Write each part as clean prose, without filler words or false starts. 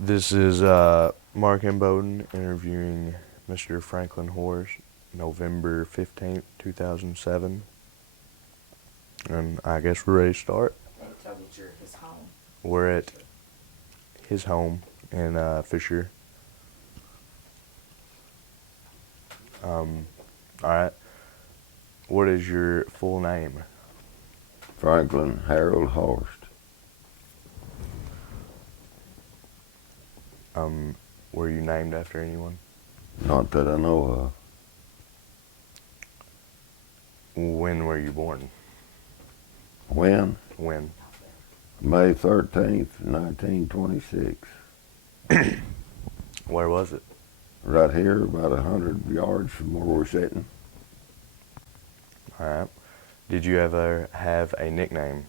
This is Mark M. Bowden interviewing Mr. Franklin Horst, November 15th, 2007. And I guess we're ready to start. And tell me you're at his home. We're at his home in Fisher. Alright. What is your full name? Franklin Harold Horst. Were you named after anyone? Not that I know When were you born? of. When? When? May 13th, 1926. Where was it? Right here, about 100 yards from where we're sitting. Alright. Did you ever have a nickname?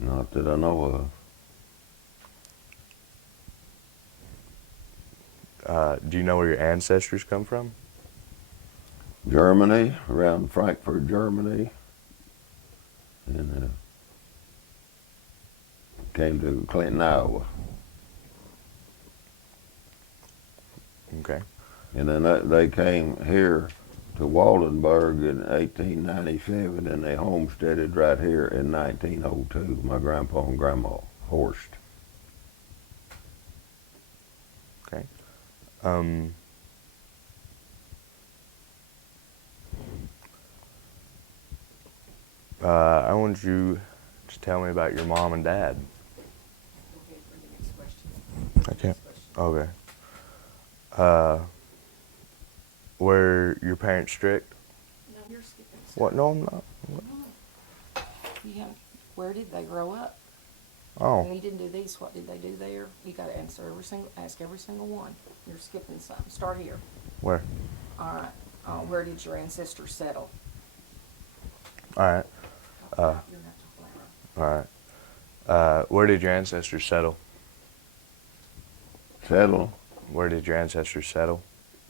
Not that I know of. Do you know where your ancestors come from? Germany, around Frankfurt, Germany. And came to Clinton, Iowa. Okay. And then they came here to Waldenburg in 1897, and they homesteaded right here in 1902, my grandpa and grandma, Horst. Okay. I want you to tell me about your mom and dad. Okay, for the next question. I can't. Next question. Okay. Were your parents strict? No, you're skipping. What? No, I'm not. What? Yeah. Where did they grow up? Oh, When you didn't do these, what did they do there? You got to ask every single one. You're skipping some. Start here. where? All right. Where did your ancestors settle? All right. You're not talking All right. Where did your ancestors settle? Settle. Where did your ancestors settle?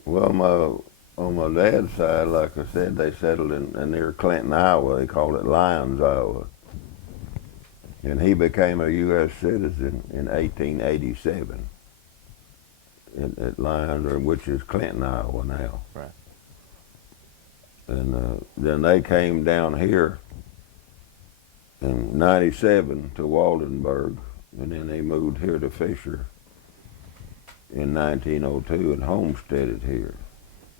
Well, on my dad's side, like I said, they settled in near Clinton, Iowa. They called it Lyons, Iowa. And he became a U.S. citizen in 1887 at Lyons, which is Clinton, Iowa now. Right. And then they came down here in 97 to Waldenburg, and then they moved here to Fisher in 1902 and homesteaded here.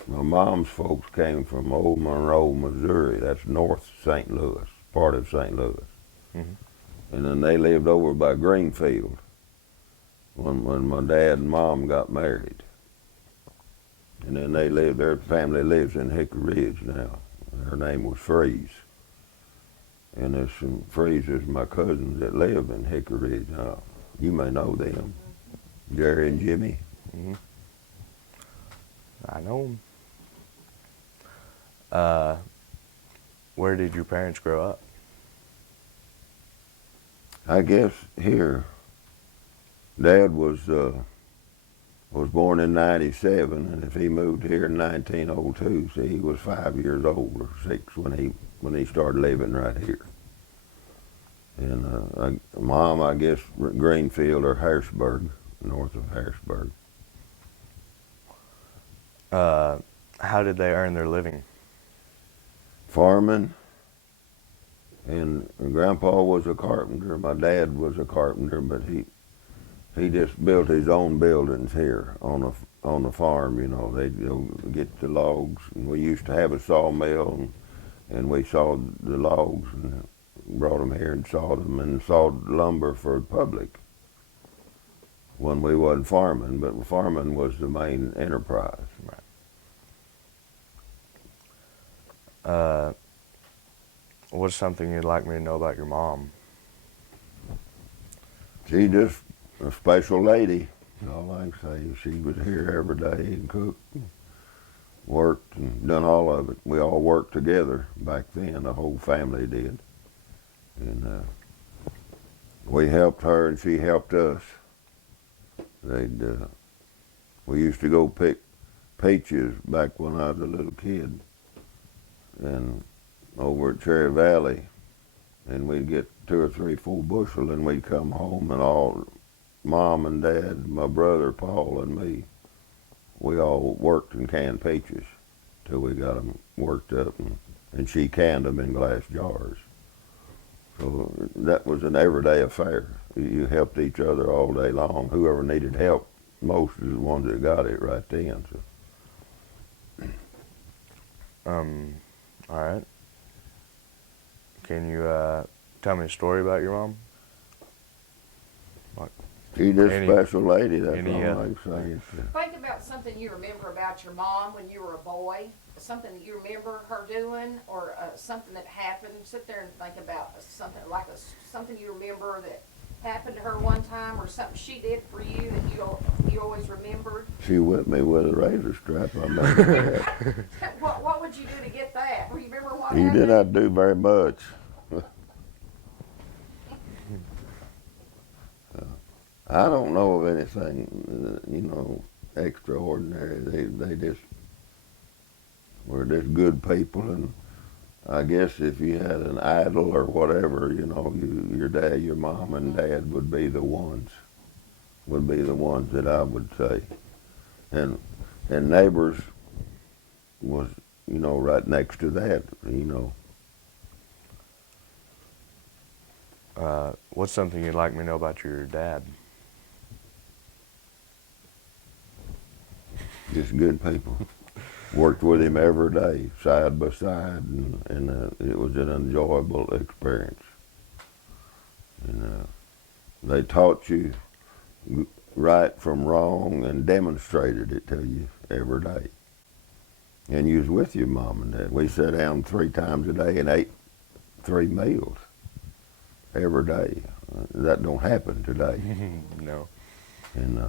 My mom's folks came from Old Monroe, Missouri. That's north St. Louis, part of St. Louis. Mm-hmm. And then they lived over by Greenfield when my dad and mom got married. And then their family lives in Hickory Ridge now. Her name was Freeze. And there's some Freezes, my cousins, that live in Hickory Ridge now. You may know them, Jerry and Jimmy. Mm-hmm. I know 'em. Where did your parents grow up? I guess here, Dad was born in 97, and if he moved here in 1902, see, he was 5 years old or 6 when he started living right here. And Mom, I guess Greenfield or Harrisburg, north of Harrisburg. How did they earn their living? Farming, and Grandpa was a carpenter. My dad was a carpenter, but he just built his own buildings here on the farm. You know, they'd go get the logs, and we used to have a sawmill, and we sawed the logs and brought them here and sawed them and sawed lumber for the public when we wasn't farming, but farming was the main enterprise. Right. What's something you'd like me to know about your mom? She just a special lady. All I can say is she was here every day and cooked, and worked, and done all of it. We all worked together back then. The whole family did, and we helped her, and she helped us. We used to go pick peaches back when I was a little kid, and over at Cherry Valley, and we'd get 2 or 3 full bushel, and we'd come home and all Mom and Dad, my brother Paul and me, we all worked and canned peaches till we got them worked up, and she canned them in glass jars. So that was an everyday affair. You helped each other all day long. Whoever needed help most is the ones that got it right then. So. All right. Can you tell me a story about your mom? She's just Any- a special lady, that's any, all I can say. Think about something you remember about your mom when you were a boy, something that you remember her doing, or something that happened. Sit there and think about something like something you remember that happened to her one time, or something she did for you that you always remembered. She whipped me with a razor strap, I remember that. What would you do to get that? Do you remember what You happened? did not do very much. I don't know of anything, extraordinary. They just were just good people, and I guess if you had an idol or whatever, your dad, your mom, and dad would be the ones that I would say, and neighbors was right next to that. What's something you'd like me to know about your dad? Just good people. Worked with him every day, side by side, and it was an enjoyable experience. And they taught you right from wrong and demonstrated it to you every day. And you was with your mom and dad. We sat down 3 times a day and ate 3 meals every day. That don't happen today. No. And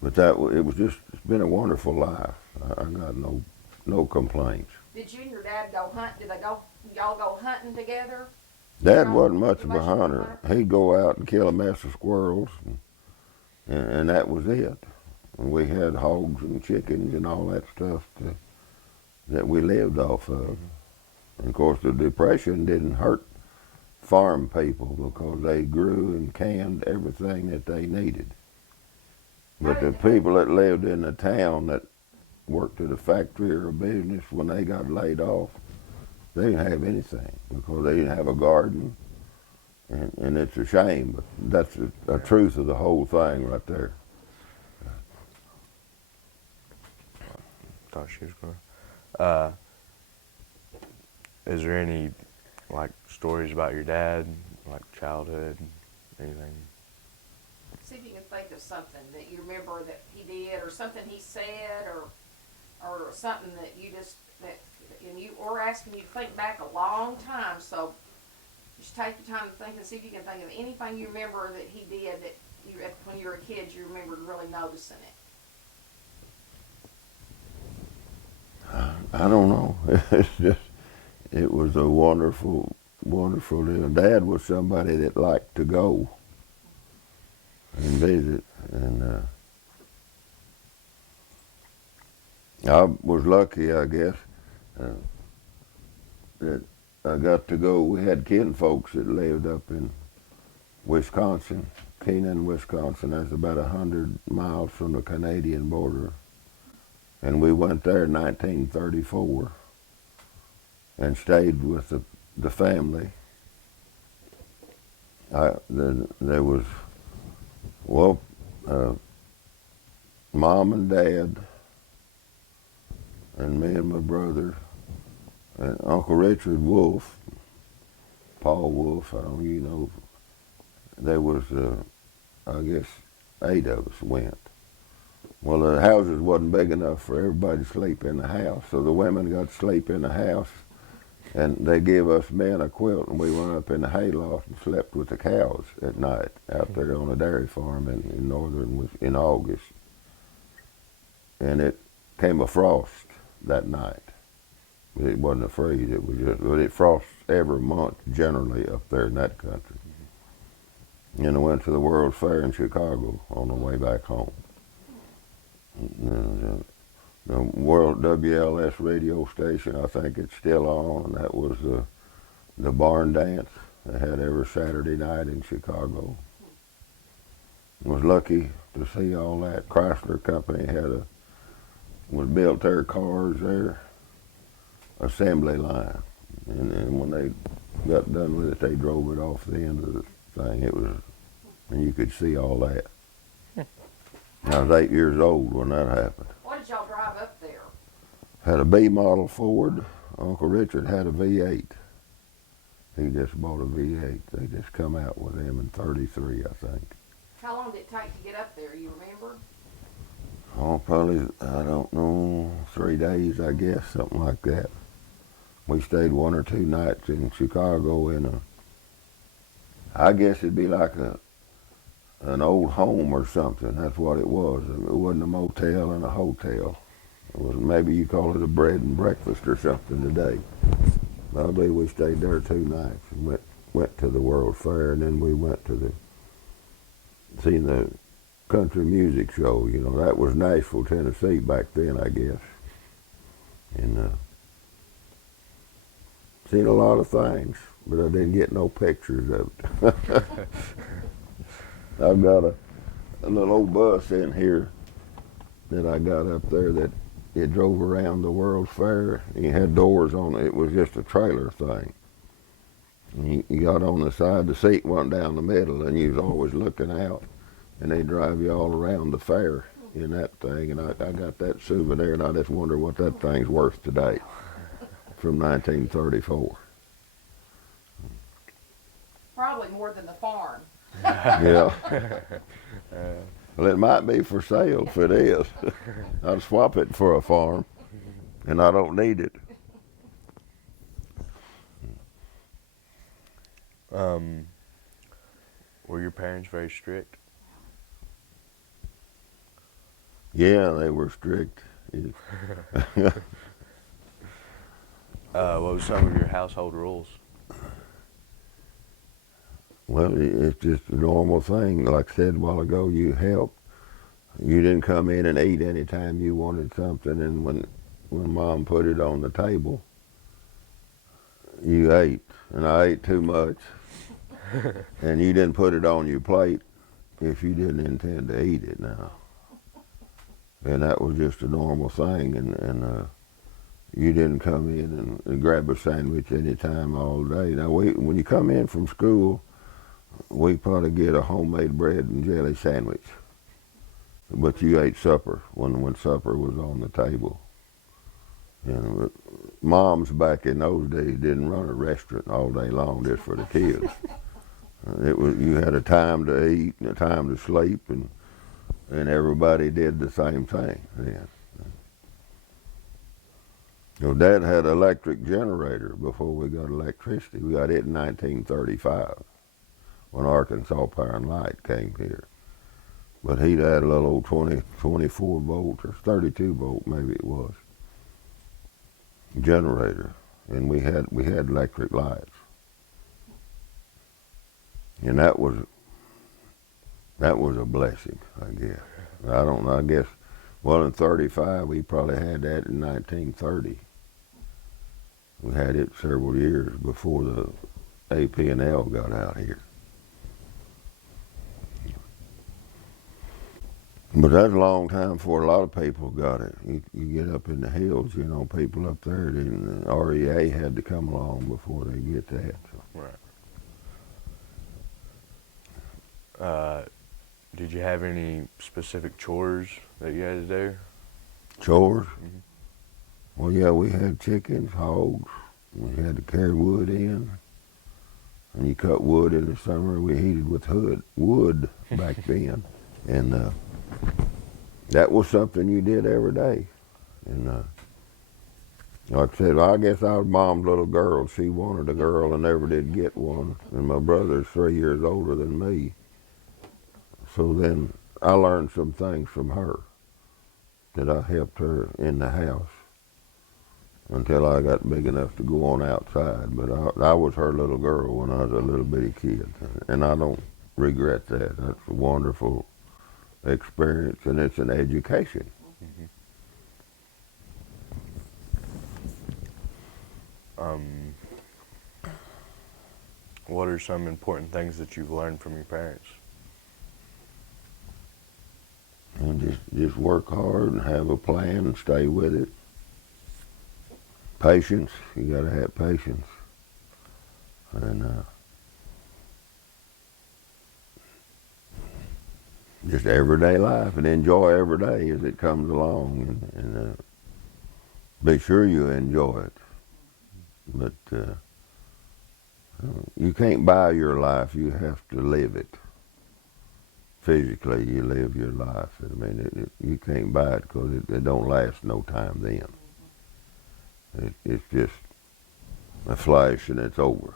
but it's been a wonderful life. I got no complaints. Did you and your dad go hunt? Did y'all go hunting together? Dad wasn't much of a hunter. He'd go out and kill a mess of squirrels, and that was it. And we had hogs and chickens and all that stuff that we lived off of. And of course, the Depression didn't hurt farm people because they grew and canned everything that they needed. But the people that lived in the town that worked at a factory or a business, when they got laid off, they didn't have anything because they didn't have a garden. And it's a shame, but that's the truth of the whole thing right there. Thought she was gonna. Is there any stories about your dad, like childhood, anything? See if you can think of something that you remember that he did, or something he said, or something that we're asking you to think back a long time. So just take your time to think and see if you can think of anything you remember that he did that when you were a kid you remembered really noticing it. I don't know. It's just, it was a wonderful, wonderful deal. Dad was somebody that liked to go and visit, and I was lucky, I guess, that I got to go. We had kinfolks that lived up in Wisconsin, Keenan, Wisconsin. That's about 100 miles from the Canadian border. And we went there in 1934 and stayed with the family. There was, Mom and Dad and me and my brother and Uncle Richard Wolf, Paul Wolf, there was, I guess, 8 of us went. Well, the houses wasn't big enough for everybody to sleep in the house, so the women got to sleep in the house, and they gave us men a quilt, and we went up in the hayloft and slept with the cows at night out there on a dairy farm in August. And it came a frost that night. It wasn't a freeze, but it frosts every month generally up there in that country. And I went to the World's Fair in Chicago on the way back home. The World WLS radio station, I think it's still on, and that was the barn dance they had every Saturday night in Chicago. Was lucky to see all that. Chrysler Company was built their cars there, assembly line, and then when they got done with it, they drove it off the end of the thing. And you could see all that. I was 8 years old when that happened. What did y'all drive up there? Had a B model Ford. Uncle Richard had a V8. He just bought a V8. They just come out with him in '33, I think. How long did it take to get up there? You remember? Oh, probably, I don't know, 3 days, I guess, something like that. We stayed 1 or 2 nights in Chicago I guess it'd be like an old home or something. That's what it was. It wasn't a motel and a hotel. It was, maybe you call it a bread and breakfast or something today. But I believe we stayed there 2 nights and went to the World Fair, and then we went to seen the country music show. You know, that was Nashville, Tennessee back then, I guess. And seen a lot of things, but I didn't get no pictures of it. I've got a little old bus in here that I got up there that it drove around the World's Fair. It had doors on it. It was just a trailer thing. And you got on the side, the seat went down the middle, and you was always looking out. And they drive you all around the fair in that thing. And I got that souvenir, and I just wonder what that thing's worth today from 1934. Probably more than the farm. Yeah. Well, it might be for sale if it is. I'd swap it for a farm, and I don't need it. Were your parents very strict? Yeah, they were strict. What was some of your household rules? Well, it's just a normal thing. Like I said a while ago, you helped. You didn't come in and eat any time you wanted something, and when Mom put it on the table, you ate. And I ate too much. And you didn't put it on your plate if you didn't intend to eat it now. And that was just a normal thing, and you didn't come in and grab a sandwich any time all day. Now, when you come in from school, we probably get a homemade bread and jelly sandwich. But you ate supper when supper was on the table. And moms back in those days didn't run a restaurant all day long just for the kids. You had a time to eat and a time to sleep, and everybody did the same thing then. You know, Dad had an electric generator before we got electricity. We got it in 1935 when Arkansas Power and Light came here. But he'd had a little old 24 volt or 32 volt, maybe it was, generator, and we had electric lights, and that was a blessing, I guess. I don't know. I guess, well, in '35 we probably had that in 1930. We had it several years before the AP&L got out here. But that's a long time before a lot of people got it. You get up in the hills, you know, people up there, and the REA had to come along before they get that. So. Right. Did you have any specific chores that you had to do? Chores? Mm-hmm. Well, yeah, we had chickens, hogs. We had to carry wood in. And you cut wood in the summer. We heated with wood back then. And that was something you did every day. And like I said, I guess I was Mom's little girl. She wanted a girl and never did get one. And my brother's 3 years older than me. So then I learned some things from her that I helped her in the house until I got big enough to go on outside. But I was her little girl when I was a little bitty kid. And I don't regret that. That's a wonderful experience, and it's an education. Mm-hmm. What are some important things that you've learned from your parents? Just work hard and have a plan and stay with it. Patience, you gotta have patience. And just everyday life and enjoy every day as it comes along and be sure you enjoy it. But you can't buy your life, you have to live it. Physically, you live your life. I mean, you can't buy it because it don't last no time then. It's just a flash and it's over.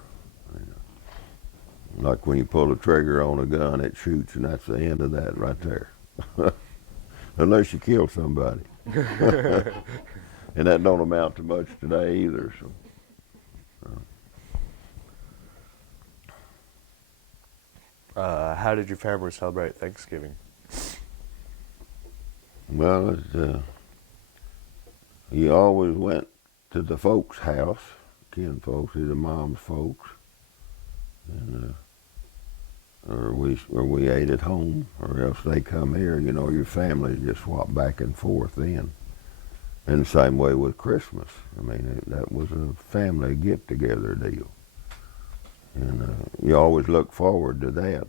Like when you pull the trigger on a gun, it shoots and that's the end of that right there. Unless you kill somebody. And that don't amount to much today either. So. How did your family celebrate Thanksgiving? Well, you always went to the folks' house, kin folks, either mom's folks, and or we ate at home, or else they come here. You know, your family just swap back and forth then. And the same way with Christmas. I mean, that was a family get-together deal. And you always look forward to that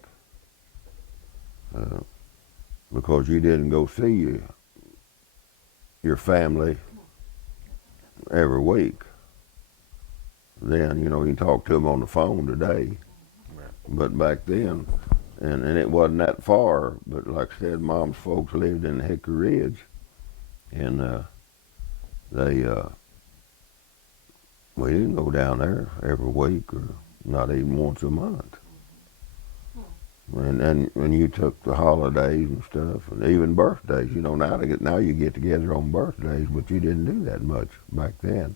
because you didn't go see your family every week. Then, you know, you talk to them on the phone today. But back then, and it wasn't that far, but like I said, Mom's folks lived in Hickory Ridge, and we didn't go down there every week or not even once a month. And when you took the holidays and stuff, and even birthdays, you know, now you get together on birthdays, but you didn't do that much back then.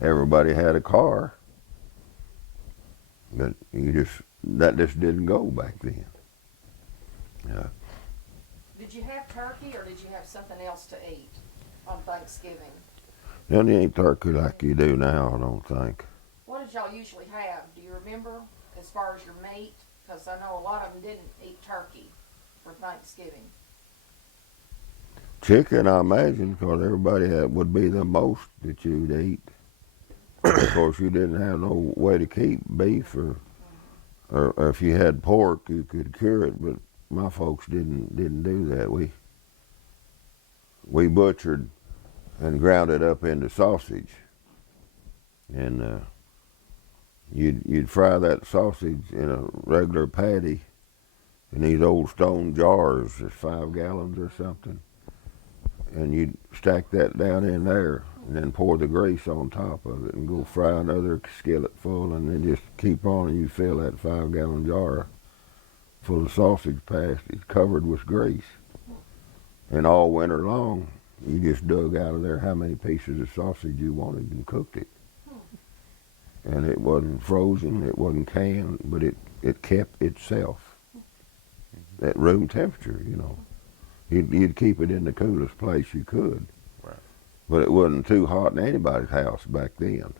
Everybody had a car, but that just didn't go back then. Yeah. Did you have turkey or did you have something else to eat on Thanksgiving? You ain't turkey like you do now, I don't think. What did y'all usually have? Do you remember as far as your meat? Because I know a lot of them didn't eat turkey for Thanksgiving. Chicken, I imagine, because everybody would be the most that you'd eat. Of course, you didn't have no way to keep beef, or if you had pork, you could cure it. But my folks didn't do that. We butchered and ground it up into sausage, and you'd fry that sausage in a regular patty in these old stone jars, just 5 gallons or something, and you'd stack that down in there and then pour the grease on top of it and go fry another skillet full, and then just keep on, and you fill that 5-gallon jar full of sausage pasty covered with grease. And all winter long, you just dug out of there how many pieces of sausage you wanted and cooked it. And it wasn't frozen, it wasn't canned, but it kept itself at room temperature, you know. You'd keep it in the coolest place you could. Right. But it wasn't too hot in anybody's house back then.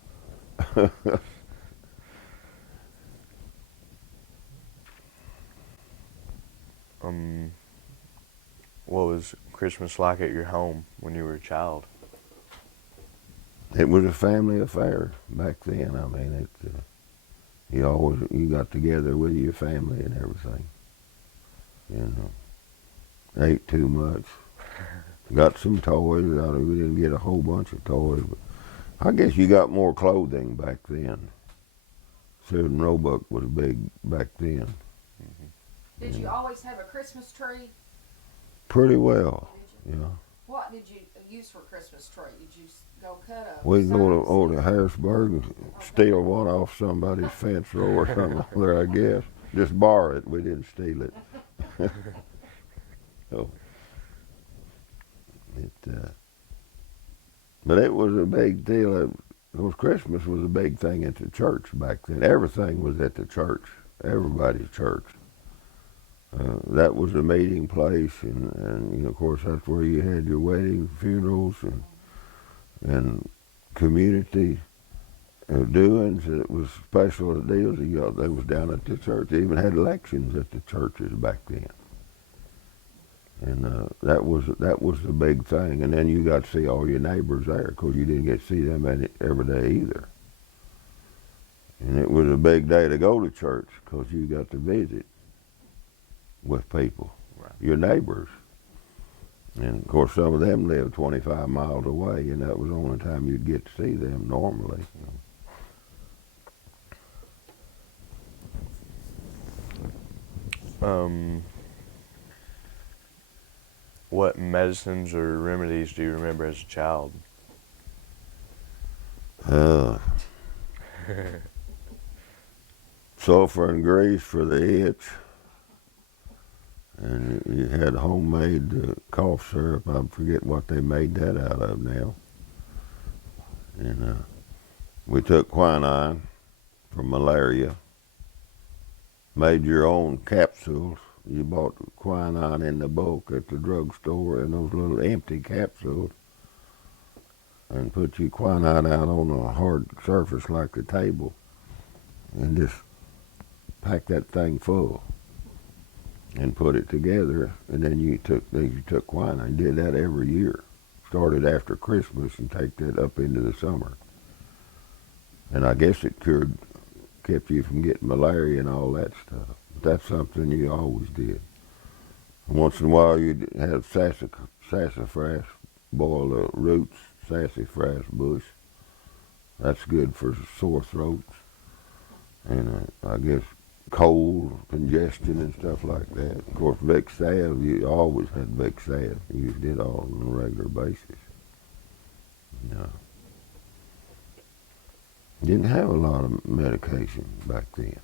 What was Christmas like at your home when you were a child? It was a family affair back then. I mean, you got together with your family and everything. You know, ate too much. Got some toys. We didn't get a whole bunch of toys, but I guess you got more clothing back then. Susan Roebuck was big back then. Did you always have a Christmas tree? Pretty well, Did you? yeah. What did you use for Christmas tree? Did you go cut a We go service? over to Harrisburg and steal one off somebody's fence row or something there, I guess. Just borrow it. We didn't steal it. So, but it was a big deal. Because Christmas was a big thing at the church back then. Everything was at the church, everybody's church. That was the meeting place, and you know, of course, that's where you had your weddings, funerals, and community doings. It was special deals. You know, they was down at the church. They even had elections at the churches back then. And that was the big thing. And then you got to see all your neighbors there, 'cause you didn't get to see them every day either. And it was a big day to go to church, 'cause you got to visit with people, Right. your neighbors. And of course, some of them lived 25 miles away, and that was the only time you'd get to see them normally. What medicines or remedies do you remember as a child? Uh, sulfur and grease for the itch, and you had homemade cough syrup. I forget what they made that out of now. And we took quinine for malaria. Made your own capsules. You bought quinine in the bulk at the drugstore in those little empty capsules, and put your quinine out on a hard surface like a table, and just pack that thing full and put it together. And then you took quinine. Did that every year. Started after Christmas and take that up into the summer. And I guess it kept you from getting malaria and all that stuff. But that's something you always did. Once in a while you'd have sassafras, boil the roots, sassafras bush. That's good for sore throats. And I guess cold, congestion and stuff like that. Of course, Vicks salve, you always had Vicks salve. You used it all on a regular basis. No. Didn't have a lot of medication back then.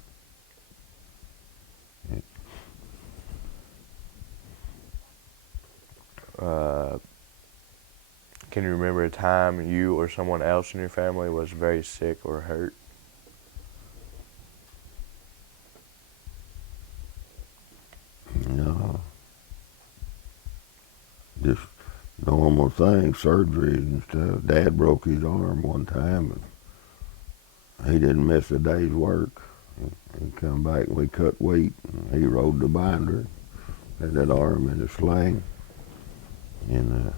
Can you remember a time you or someone else in your family was very sick or hurt? No. Just normal things, surgeries and stuff. Dad broke his arm one time, and he didn't miss a day's work. He come back and we cut wheat, and he rode the binder, had that arm in a sling. And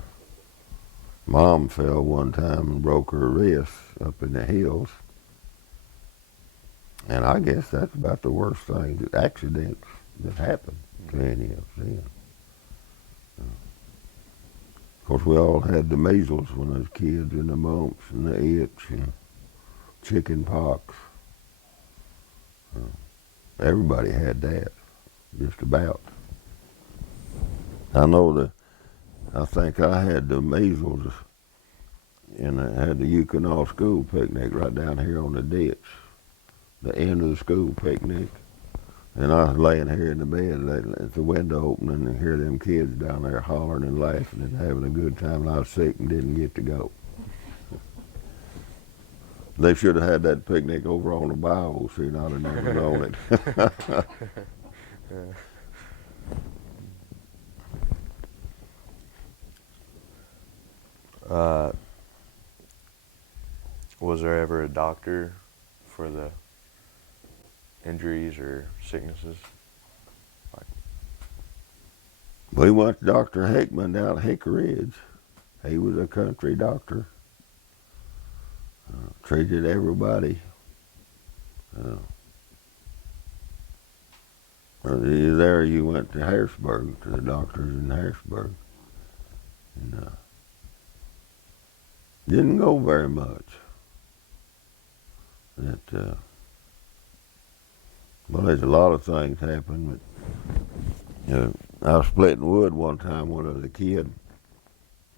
Mom fell one time and broke her wrist up in the hills. And I guess that's about the worst thing, accidents that happened to any of us then. Of course, we all had the measles when I was kids, and the mumps, and the itch, and chicken pox. Everybody had that, just about. I think I had the measles, and I had the Yukonal school picnic right down here on the ditch, the end of the school picnic. And I was laying here in the bed at the window opening and hear them kids down there hollering and laughing and having a good time, and I was sick and didn't get to go. They should have had that picnic over on the Bible, so I'd have never known it. Was there ever a doctor for the injuries or sicknesses? We went to Dr. Hickman down at Hickory Ridge. He was a country doctor. Treated everybody. There you went to Harrisburg, to the doctors in Harrisburg. And didn't go very much. Well, there's a lot of things happen, but I was splitting wood one time when I was a kid.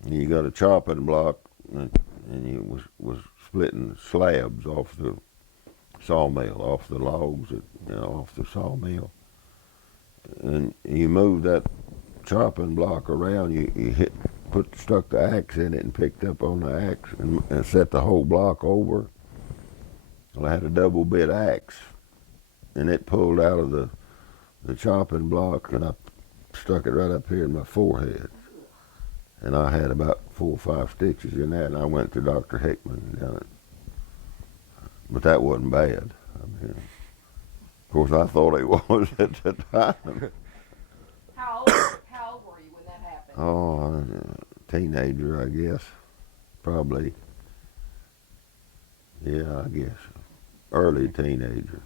And you got a chopping block, and you was splitting slabs off the sawmill, off the logs, off the sawmill. And you move that chopping block around, you stuck the axe in it and picked up on the axe and set the whole block over. Well, I had a double bit axe, and it pulled out of the chopping block, and I stuck it right up here in my forehead. And I had about 4 or 5 stitches in that, and I went to Dr. Hickman and done it. But that wasn't bad. I mean, of course, I thought it was at the time. How old were you when that happened? Oh, teenager, I guess. Probably. Yeah, I guess. Early teenager.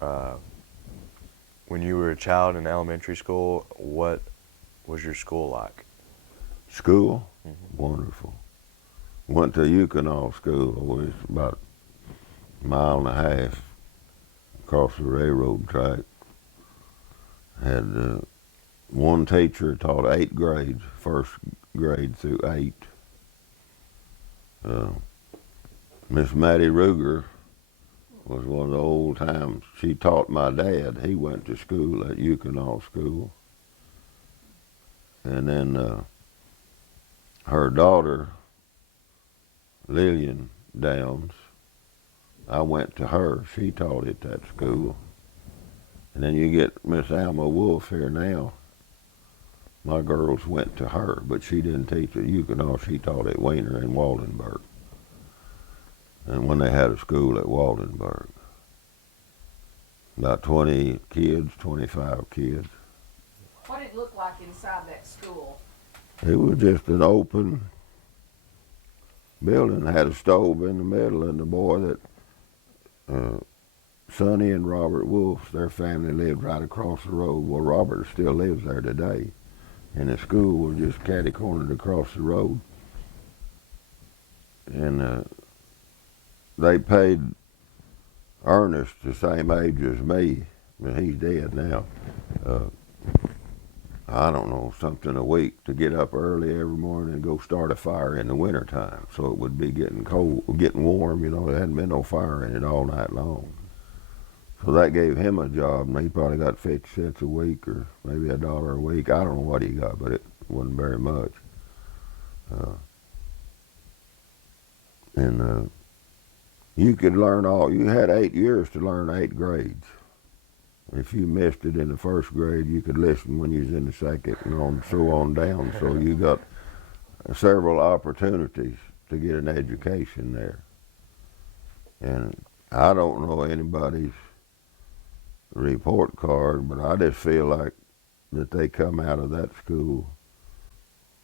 Uh, when you were a child in elementary school, what was your school like? School? Mm-hmm. Wonderful. Went to Yukonov School. It was about a mile and a half across the railroad track. Had one teacher taught 8 grades, first grade through 8. Miss Mattie Ruger was one of the old times. She taught my dad. He went to school at Yukonov School. And then her daughter, Lillian Downs, I went to her. She taught at that school. And then you get Miss Alma Wolf here now. My girls went to her, but she didn't teach at Yukonov. She taught at Weiner and Waldenburg. And when they had a school at Waldenburg, about 20 kids, 25 kids. What did it look like inside that school? It was just an open building. Had a stove in the middle, and the boy that Sonny and Robert Wolf, their family lived right across the road. Well, Robert still lives there today, and the school was just catty-cornered across the road. And they paid Ernest the same age as me, but he's dead now. I don't know, something a week to get up early every morning and go start a fire in the wintertime. So it would be getting cold, getting warm, you know, there hadn't been no fire in it all night long. So that gave him a job, and he probably got 50 cents a week or maybe $1 a week. I don't know what he got, but it wasn't very much. And you could learn you had 8 years to learn 8 grades. If you missed it in the first grade, you could listen when you was in the second and so on down. So you got several opportunities to get an education there. And I don't know anybody's report card, but I just feel like that they come out of that school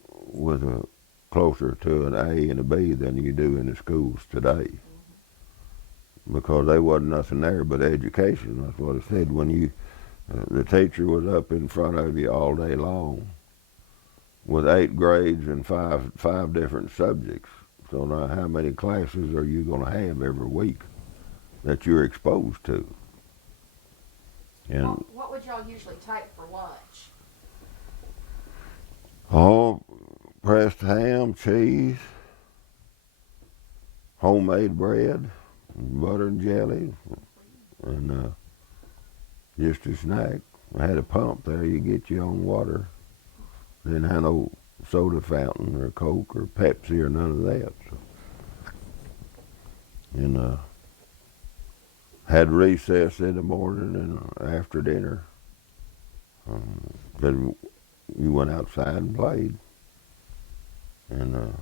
with a closer to an A and a B than you do in the schools today. Because there wasn't nothing there but education. That's what it said. When you, the teacher was up in front of you all day long with 8 grades and five different subjects. So now how many classes are you going to have every week that you're exposed to? And What would y'all usually take for lunch? oh, pressed ham, cheese, homemade bread, butter and jelly, and just a snack. I had a pump there. You get your own water. Didn't have no soda fountain or Coke or Pepsi or none of that. So. And had recess in the morning and after dinner. Then you went outside and played. And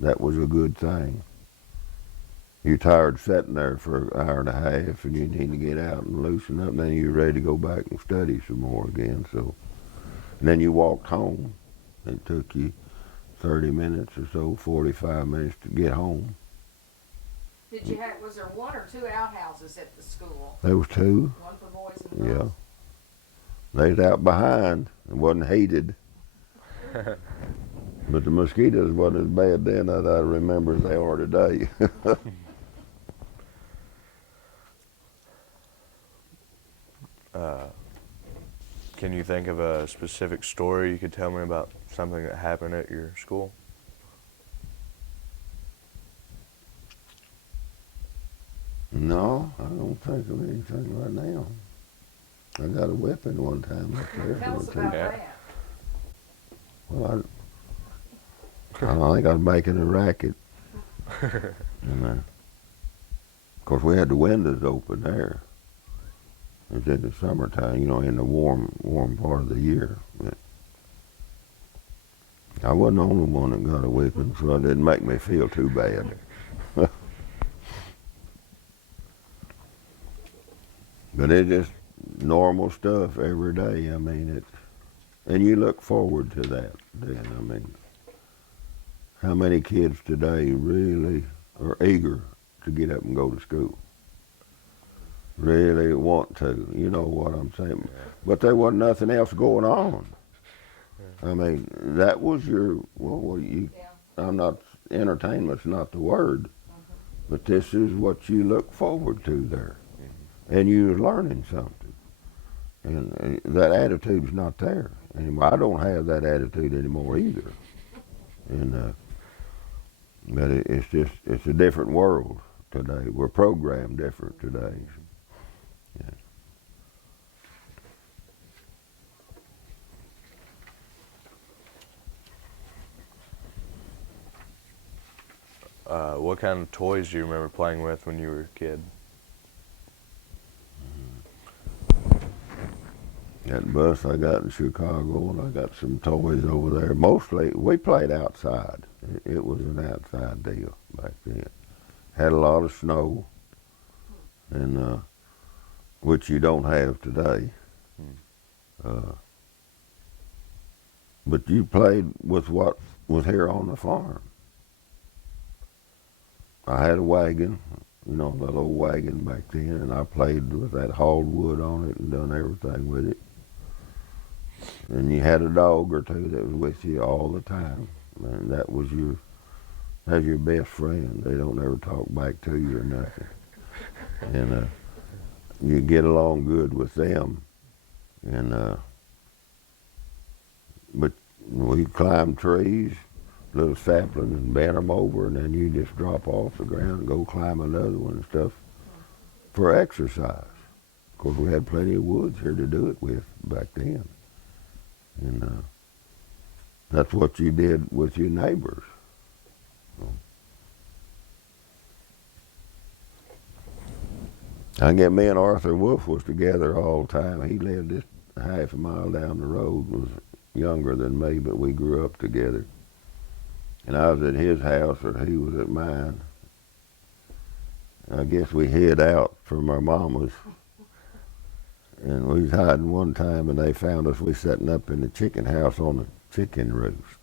that was a good thing. You're tired sitting there for an hour and a half, and you need to get out and loosen up, and then you're ready to go back and study some more again. So, and then you walked home. It took you 30 minutes or so, 45 minutes to get home. Was there 1 or 2 outhouses at the school? There was 2. One for boys and girls? Yeah. They was out behind. It wasn't heated. But the mosquitoes wasn't as bad then as I remember they are today. Can you think of a specific story you could tell me about something that happened at your school? No, I don't think of anything right now. I got a whipping one time up there. Tell us about Yeah. that. Well, I don't think I was making a racket. And, of course, we had the windows open there. It was in the summertime, you know, in the warm part of the year. But I wasn't the only one that got a whipping, so it didn't make me feel too bad. But it's just normal stuff every day. I mean, and you look forward to that then. I mean, how many kids today really are eager to get up and go to school? Really want to, you know what I'm saying? Yeah. But there wasn't nothing else going on. I mean, that was your, well, Yeah. I'm not, entertainment's not the word, Mhm. but this is what you look forward to there. Mhm. And you're learning something. And that attitude's not there anymore. I don't have that attitude anymore either. And, but it's just, it's a different world today. We're programmed different today. Yeah. What kind of toys do you remember playing with when you were a kid? That bus I got in Chicago, and I got some toys over there. Mostly, we played outside. It was an outside deal back then. Had a lot of snow, and which you don't have today. Uh, but you played with what was here on the farm. I had a wagon, you know, that old wagon back then, and I played with that hauled wood on it and done everything with it. And you had a dog or two that was with you all the time, and that's your best friend. They don't ever talk back to you or nothing, and you get along good with them. And but we climbed trees, little saplings, and bent them over, and then you just drop off the ground and go climb another one and stuff for exercise. Of course, we had plenty of woods here to do it with back then, and that's what you did with your neighbors. I get me and Arthur Wolf was together all the time. He lived just a half a mile down the road, was younger than me, but we grew up together. And I was at his house or he was at mine. I guess we hid out from our mamas. And we was hiding one time and they found us. We sitting up in the chicken house on the chicken roost.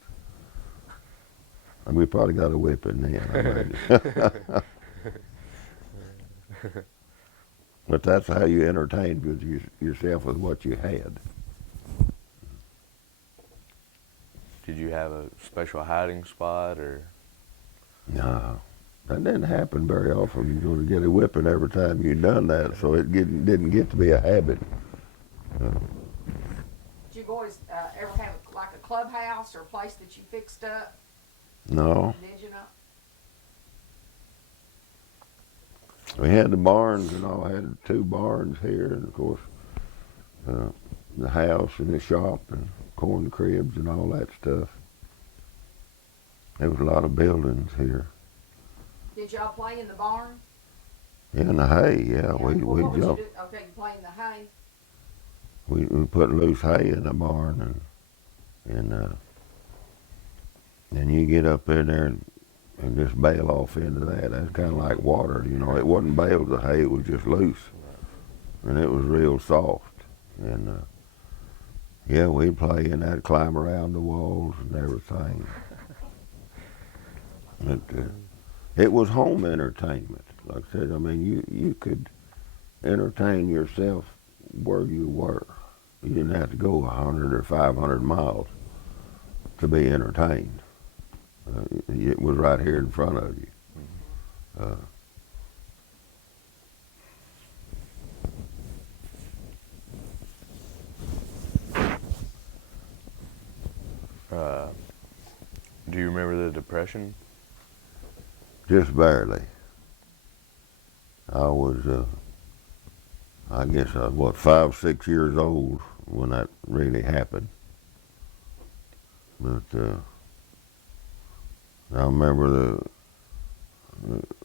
And we probably got a whipping then. But that's how you entertained with yourself with what you had. Did you have a special hiding spot or? No, that didn't happen very often. You're going to get a whipping every time you done that, so it didn't get to be a habit. Did you boys ever have like a clubhouse or a place that you fixed up? No, Did you not? we had the barns and all. Had 2 barns here, and of course the house and the shop and corn cribs and all that stuff. There was a lot of buildings here. Did y'all play in the barn? In the hay, yeah, Well, we what would you jumped. do? Okay, you play in the hay. We put loose hay in the barn, and then you get up in there and just bail off into that. That's kind of like water, you know. It wasn't baled of hay; it was just loose, and it was real soft. And yeah, we'd play in that, climb around the walls and everything. But, it was home entertainment. Like I said, I mean, you could entertain yourself where you were. You didn't have to go 100 or 500 miles to be entertained. It was right here in front of you. Do you remember the Depression? Just barely. I was, I guess I was, what, 5, 6 years old when that really happened. But I remember the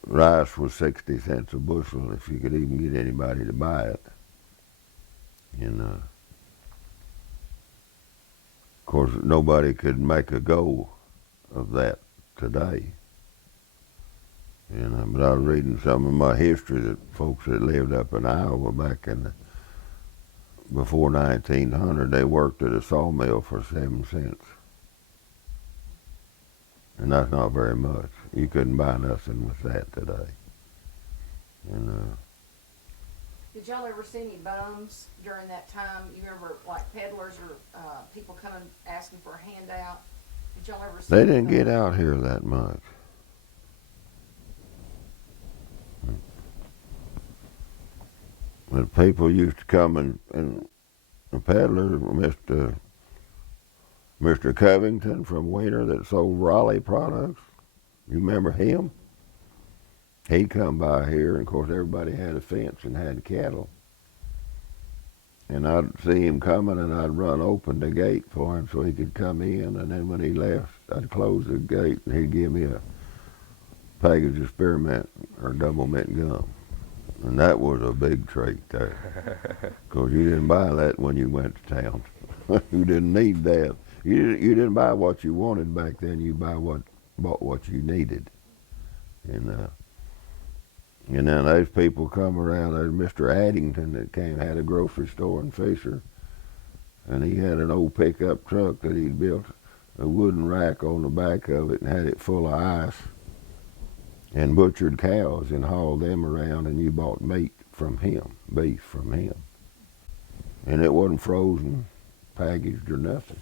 rice was 60 cents a bushel if you could even get anybody to buy it. And of course, nobody could make a go of that today. But I was reading some of my history that folks that lived up in Iowa back in before 1900, they worked at a sawmill for 7 cents. And that's not very much. You couldn't buy nothing with that today. And Did y'all ever see any bums during that time? You remember, like peddlers or people coming asking for a handout? Did y'all ever see? they didn't get out here that much. But people used to come and the peddler, Mr. Covington from Wiener that sold Raleigh products. You remember him? He'd come by here, and of course everybody had a fence and had cattle. And I'd see him coming, and I'd run open the gate for him so he could come in. And then when he left, I'd close the gate, and he'd give me a package of spearmint or double mint gum. And that was a big treat there, because you didn't buy that when you went to town. You didn't need that. You didn't buy what you wanted back then. You bought what you needed. And then those people come around. There's Mr. Addington that had a grocery store in Fisher, and he had an old pickup truck that he'd built a wooden rack on the back of it and had it full of ice, and butchered cows and hauled them around, and you bought meat from him, beef from him. And it wasn't frozen, packaged or nothing.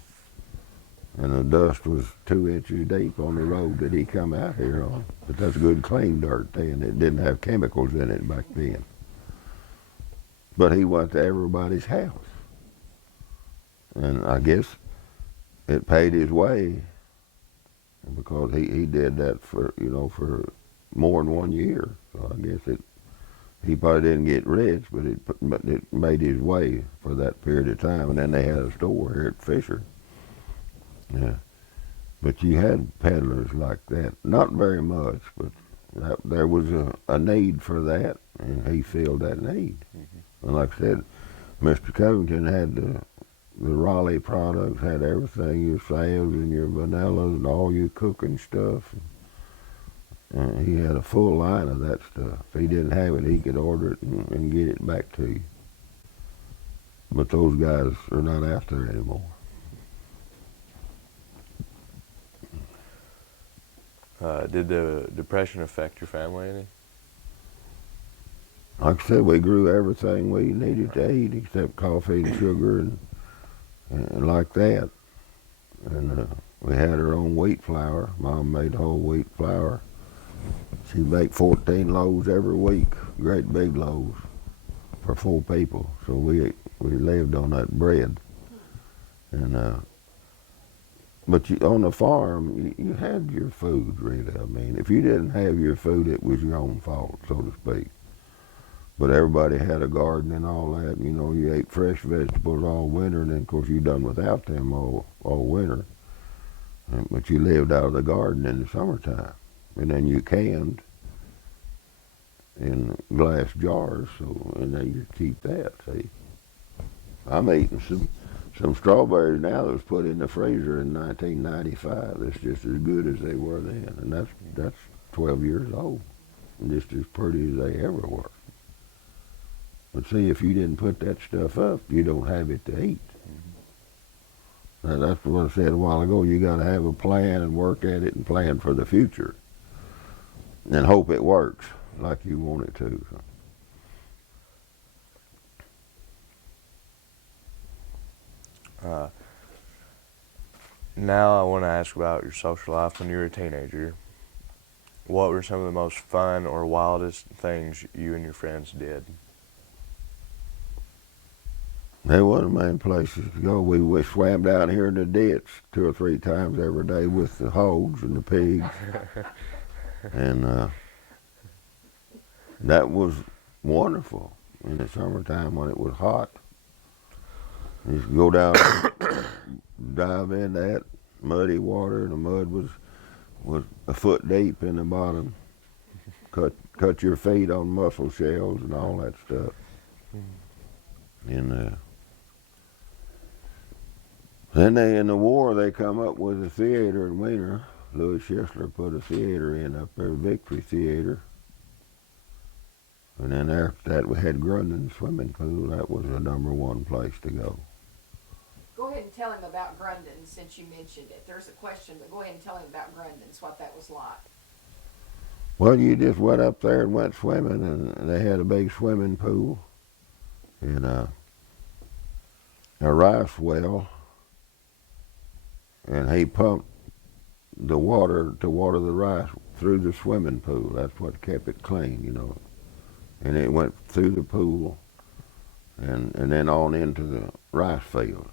And the dust was 2 inches deep on the road that he come out here on. But that's good clean dirt then. It didn't have chemicals in it back then. But he went to everybody's house. And I guess it paid his way, because he did that for more than 1 year. So I guess he probably didn't get rich, but it made his way for that period of time. And then they had a store here at Fisher. Yeah, but you had peddlers like that. Not very much, but there was a need for that, and he filled that need. Mm-hmm. And like I said, Mr. Covington had the Raleigh products, had everything, your salves and your vanillas and all your cooking stuff. And he had a full line of that stuff. If he didn't have it, he could order it and get it back to you. But those guys are not out there anymore. Did the Depression affect your family any? Like I said, we grew everything we needed to eat except coffee and sugar and like that. And we had our own wheat flour. Mom made whole wheat flour. She'd make 14 loaves every week, great big loaves for 4 people. So we lived on that bread. And but on the farm, you had your food, really. I mean, if you didn't have your food, it was your own fault, so to speak. But everybody had a garden and all that. You ate fresh vegetables all winter, and then, of course, you done without them all winter. But you lived out of the garden in the summertime. And then you canned in glass jars, and then you keep that, see. I'm eating some strawberries now that was put in the freezer in 1995. That's just as good as they were then, and that's 12 years old, and just as pretty as they ever were. But see, if you didn't put that stuff up, you don't have it to eat. Mm-hmm. Now, that's what I said a while ago. You got to have a plan and work at it and plan for the future, and hope it works like you want it to. Now I want to ask about your social life when you were a teenager. What were some of the most fun or wildest things you and your friends did? There wasn't many places to go. We swam down here in the ditch 2 or 3 times every day with the hogs and the pigs. And that was wonderful in the summertime when it was hot. You could go down dive in that muddy water, and the mud was a foot deep in the bottom. Cut your feet on mussel shells and all that stuff. And then in the war they come up with a theater in Wiener, Louis Schisler put a theater in up there, Victory Theater. And then after that, we had Grundon Swimming Pool. That was the #1 place to go. Go ahead and tell him about Grundon since you mentioned it. There's a question, but go ahead and tell him about Grundon's, what that was like. Well, you just went up there and went swimming, and they had a big swimming pool and a rice well, and he pumped the water to water the rice through the swimming pool. That's what kept it clean, you know. And it went through the pool and then on into the rice field.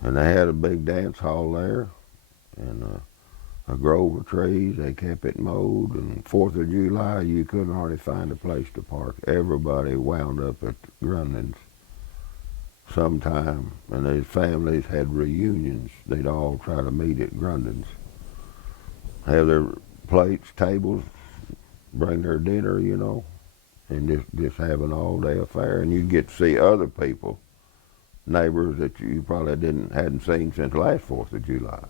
And they had a big dance hall there and a grove of trees. They kept it mowed. And 4th of July, you couldn't hardly find a place to park. Everybody wound up at Grundon's sometime. And these families had reunions. They'd all try to meet at Grundon's. Have their plates, tables, bring their dinner, you know, and just have an all-day affair. And you'd get to see other people, neighbors that you probably hadn't seen since last 4th of July.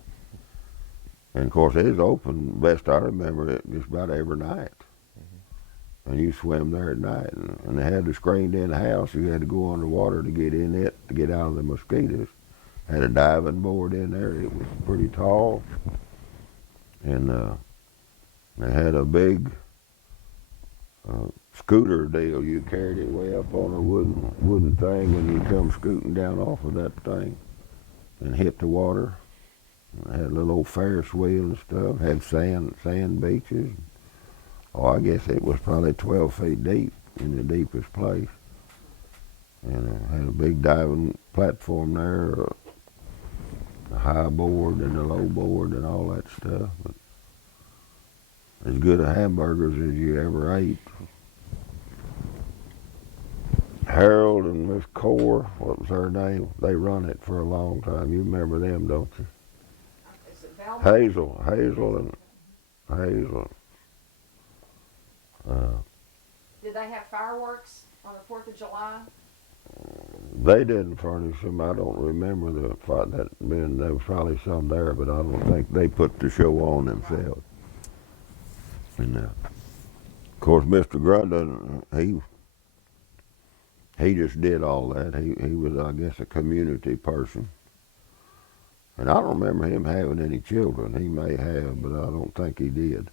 And of course, it was open, best I remember, it just about every night. Mm-hmm. And you swim there at night. And they had a screened-in house. You had to go underwater to get in it, to get out of the mosquitoes. Had a diving board in there. It was pretty tall. And they had a big scooter deal. You carried it way up on a wooden thing when you come scooting down off of that thing and hit the water. Had a little old Ferris wheel and stuff. Had sand beaches. Oh, I guess it was probably 12 feet deep in the deepest place. And had a big diving platform there, a high board and a low board and all that stuff. But as good a hamburgers as you ever ate. Harold and Miss Core, what was her name? They run it for a long time. You remember them, don't you? Is it Velma? Hazel. Did they have fireworks on the 4th of July? They didn't furnish them. I don't remember that being. There was probably some there, but I don't think they put the show on themselves. And of course, Mr. Grundon, he just did all that. He was, I guess, a community person. And I don't remember him having any children. He may have, but I don't think he did.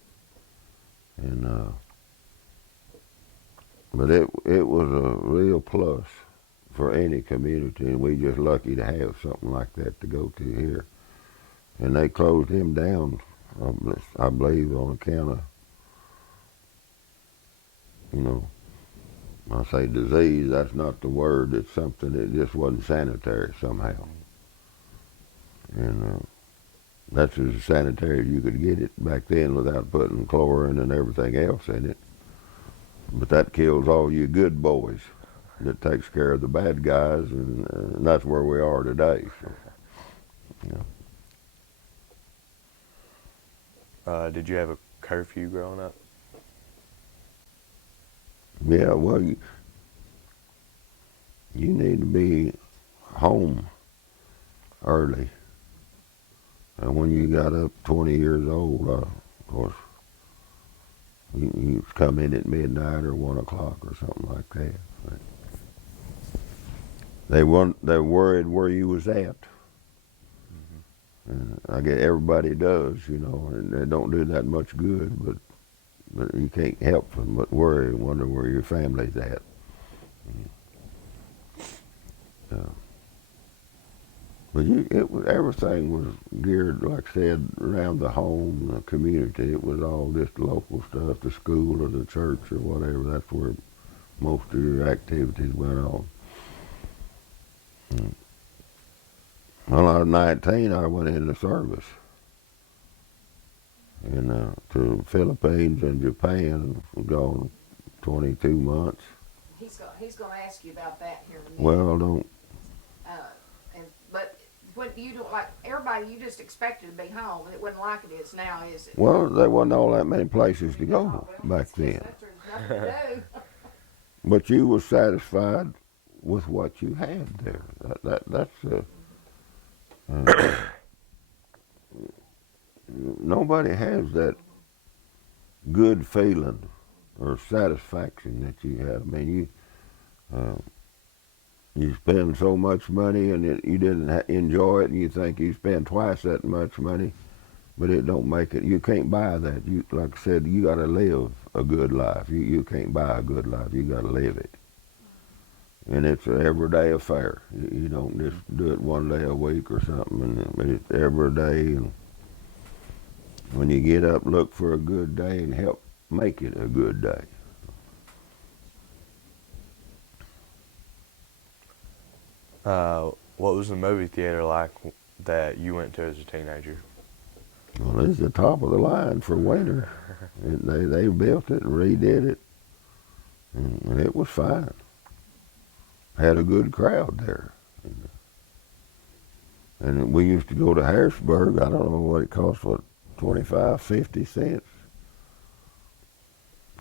And but it was a real plus for any community, and we just lucky to have something like that to go to here. And they closed him down, I believe, on account of, you know, I say disease, that's not the word. It's something that just wasn't sanitary somehow. And that's as sanitary as you could get it back then without putting chlorine and everything else in it. But that kills all you good boys. That takes care of the bad guys, and that's where we are today. So, yeah. Did you have a curfew growing up? Yeah, well, you need to be home early. And when you got up 20 years old, of course, you come in at midnight or 1 o'clock or something like that. But they're worried where you was at. Mm-hmm. And I guess everybody does, you know, and they don't do that much good, but you can't help them but worry and wonder where your family's at. But everything was geared, like I said, around the home, the community. It was all just local stuff, the school or the church or whatever. That's where most of your activities went on. When I was 19, I went into service to the Philippines and Japan. Gone 22 months. He's going to ask you about that here in a minute. Well, don't. But what you don't like, everybody, you just expected to be home. It wasn't like it is now, is it? Well, there wasn't all that many places to go back then. Nothing to do. But you were satisfied with what you had there. That's nobody has that good feeling or satisfaction that you had. I mean, uh, you spend so much money and you didn't enjoy it, and you think you spend twice that much money, but it don't make it. You can't buy that. You, like I said, you got to live a good life. You can't buy a good life. You got to live it, and it's an everyday affair. You don't just do it one day a week or something, and it's every day. And when you get up, look for a good day and help make it a good day. What was the movie theater like that you went to as a teenager? Well, it's the top of the line for winter. They built it and redid it, and it was fine. Had a good crowd there. And we used to go to Harrisburg. I don't know what it cost, what, 25, 50 cents?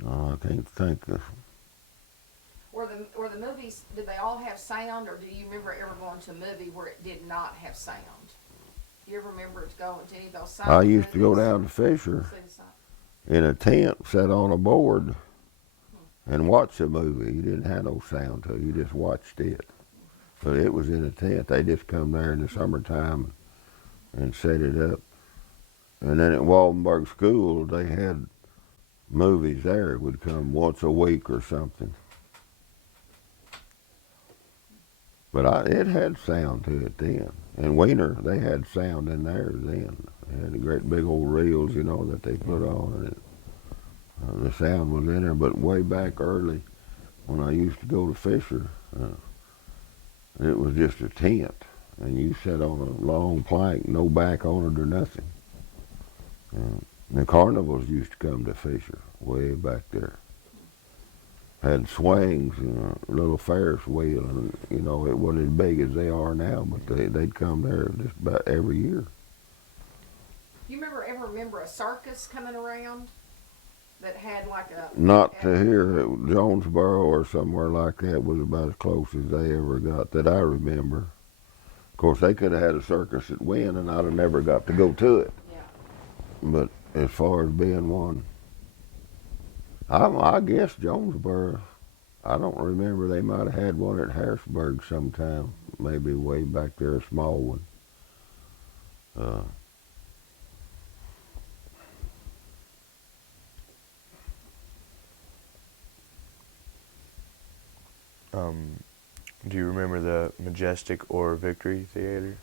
Oh, I can't think of. Were the movies, did they all have sound, or do you remember ever going to a movie where it did not have sound? Do you ever remember going to any of those silent I used to go movies? down to Fisher See the sound? in a tent, sat on a board, and watched a movie. You didn't have no sound to it. You just watched it. But it was in a tent. They just come there in the summertime and set it up. And then at Waldenburg School, they had movies there. It would come once a week or something. But it had sound to it then. And Wiener, they had sound in there then. They had the great big old reels, you know, that they put on. And the sound was in there. But way back early, when I used to go to Fisher, it was just a tent. And you sat on a long plank, no back on it or nothing. The carnivals used to come to Fisher, way back there. Had swings and a little Ferris wheel, and you know it wasn't as big as they are now, but they'd come there just about every year. Do you ever remember a circus coming around that had like a... Not to here at Jonesboro or somewhere like that was about as close as they ever got that I remember. Of course, they could have had a circus at Wynn, and I'd have never got to go to it. Yeah. But as far as being one, I guess Jonesboro, I don't remember. They might have had one at Harrisburg sometime, maybe way back there, a small one. Do you remember the Majestic or Victory Theater?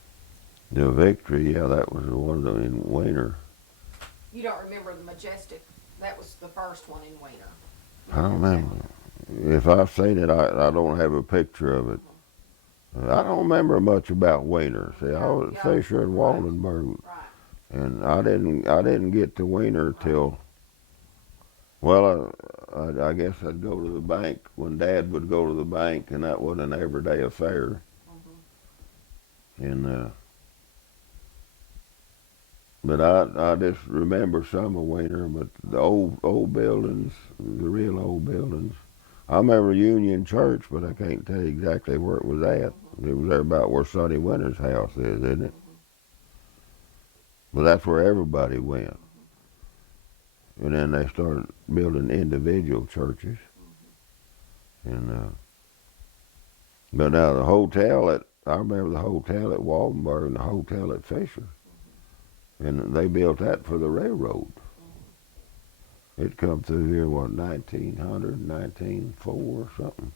The Victory, yeah, that was the one in Wiener. You don't remember the Majestic? That was the first one in Wiener. I don't remember. If I've seen it, I don't have a picture of it. I don't remember much about Wiener. See, I was at Fisher and Waldenburg, Right. and I didn't get to Wiener till, well, I guess I'd go to the bank when Dad would go to the bank, and that wasn't an everyday affair. And but I just remember some of Wiener, but the old buildings, the real old buildings. I remember Union Church, but I can't tell you exactly where it was at. It was there about where Sonny Winter's house is, isn't it? But that's where everybody went. And then they started building individual churches. And but now the hotel I remember the hotel at Waldenburg and the hotel at Fisher. And they built that for the railroad. It come through here, what, 1900, 1904 or something.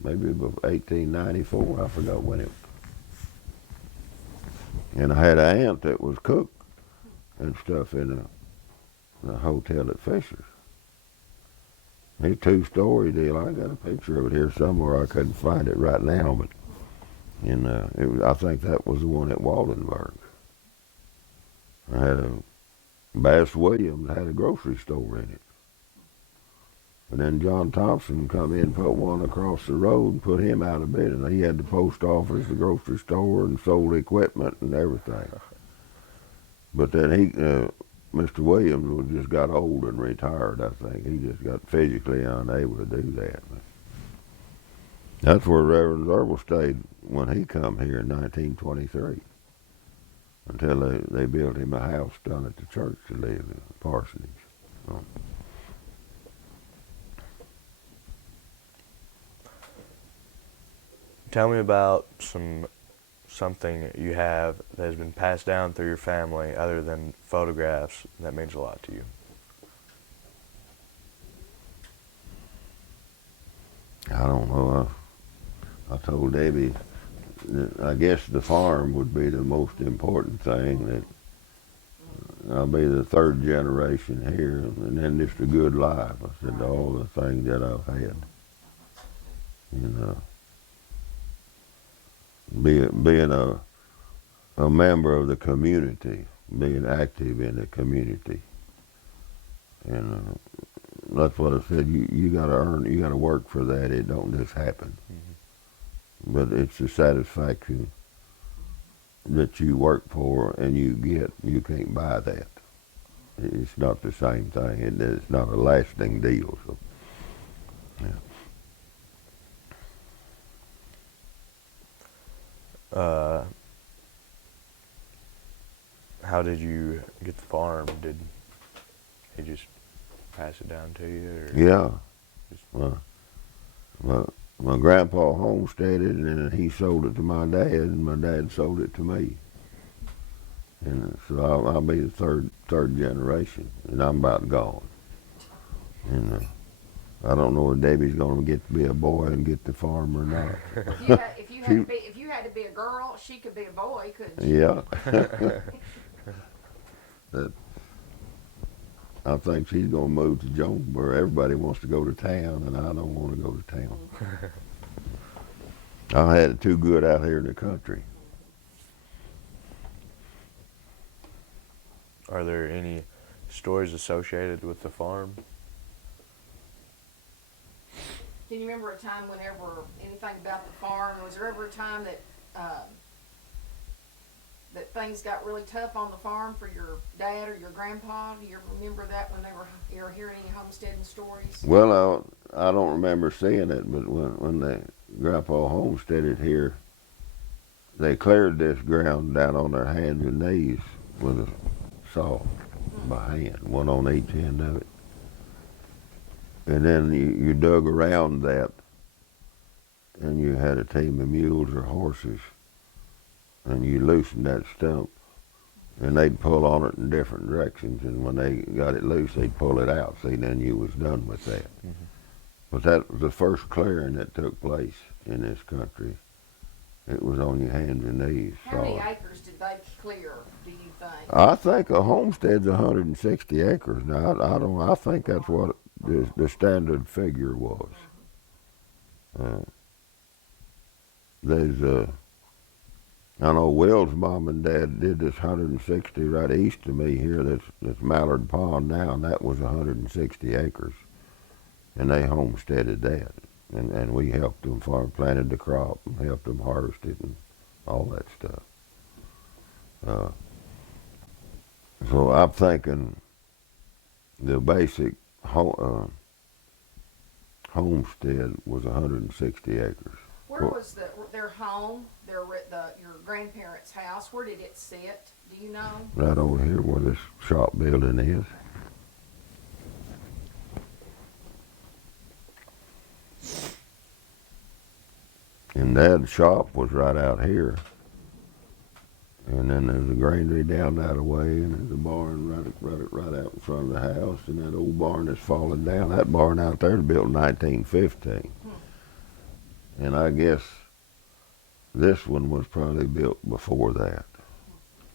Maybe 1894, I forgot when it. And I had an aunt that was cook and stuff in the hotel at Fisher's. It's a two-story deal. I got a picture of it here somewhere. I couldn't find it right now, but I think that was the one at Waldenburg. I had a Bass Williams had a grocery store in it. And then John Thompson come in and put one across the road and put him out of business. He had the post office, the grocery store, and sold equipment and everything. But then Mr. Williams was just got old and retired, I think. He just got physically unable to do that. That's where Reverend Zerbel stayed when he come here in 1923. until they built him a house down at the church to live in, parsonage. So, Tell me about something you have that has been passed down through your family other than photographs that means a lot to you. I don't know. I told Debbie that I guess the farm would be the most important thing. That I'll be the third generation here, and then just a good life. I said all the things that I've had, and being a member of the community, being active in the community, and that's what I said. You got to earn. You got to work for that. It don't just happen. But it's the satisfaction that you work for and you get. You can't buy that. It's not the same thing. It's not a lasting deal. So, yeah. How did you get the farm? Did he just pass it down to you? Or Yeah. just... My grandpa homesteaded, and then he sold it to my dad, and my dad sold it to me. And so I'll be the third generation, and I'm about gone. And I don't know if Debbie's going to get to be a boy and get the farm or not. If you had to be a girl, she could be a boy, couldn't she? Yeah. That, I think she's going to move to Jonesboro. Everybody wants to go to town, and I don't want to go to town. I had it too good out here in the country. Are there any stories associated with the farm? Can you remember a time whenever anything about the farm? Was there ever a time that that things got really tough on the farm for your dad or your grandpa? Do you remember that when you were hearing any homesteading stories? Well, I don't remember seeing it, but when the grandpa homesteaded here, they cleared this ground down on their hands and knees with a saw by hand, one on each end of it. And then you dug around that, and you had a team of mules or horses, and you loosened that stump, and they'd pull on it in different directions, and when they got it loose, they'd pull it out. See, then you was done with that. Mm-hmm. But that was the first clearing that took place in this country. It was on your hands and knees. How many acres did they clear, do you think? I think a homestead's 160 acres. Now, I think that's what the standard figure was. I know Will's mom and dad did this 160 right east of me here. That's Mallard Pond now, and that was 160 acres. And they homesteaded that. And we helped them farm, planted the crop, and helped them harvest it and all that stuff. So I'm thinking the basic homestead was 160 acres. Where was their home, your grandparents' house? Where did it sit? Do you know? Right over here where this shop building is. And Dad's shop was right out here. And then there's a granary down that way, and there's a barn right out in front of the house, and that old barn that's fallen down. That barn out there was built in 1915. And I guess this one was probably built before that.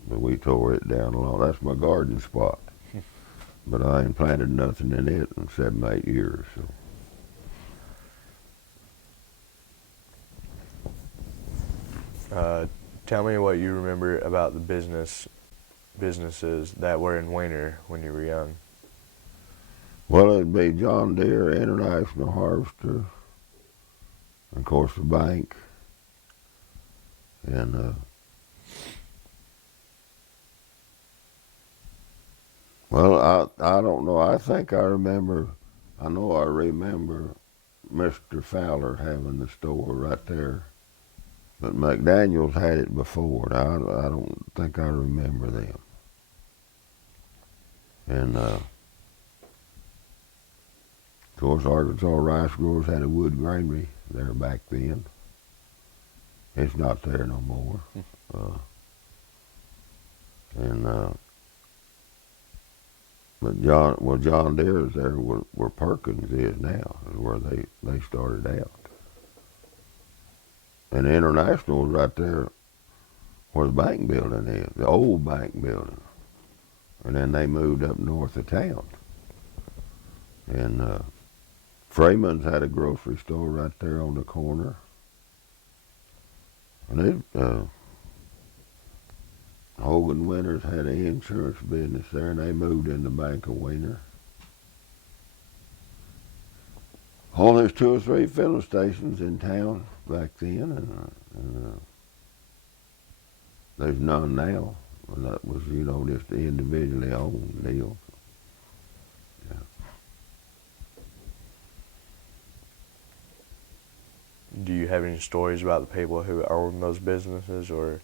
But we tore it down a lot. That's my garden spot. But I ain't planted nothing in it in 7, 8 years. So. Tell me what you remember about the businesses that were in Wiener when you were young. Well, it'd be John Deere, International Harvester, and of course the bank. And well, I don't know. I think I remember. I know I remember Mr. Fowler having the store right there But McDaniels had it before. And I don't think I remember them. And of course, Arkansas Rice Growers had a wood granary there back then. It's not there no more. And but John Deere is there where Perkins is now, is where they started out. And the International was right there where the bank building is, the old bank building. And then they moved up north of town. And Freeman's had a grocery store right there on the corner. And Hogan Winters had an insurance business there, and they moved in the Bank of Wiener. Oh, there's 2 or 3 filling stations in town back then, and there's none now. And that was, just the individually owned deal. Yeah. Do you have any stories about the people who own those businesses, or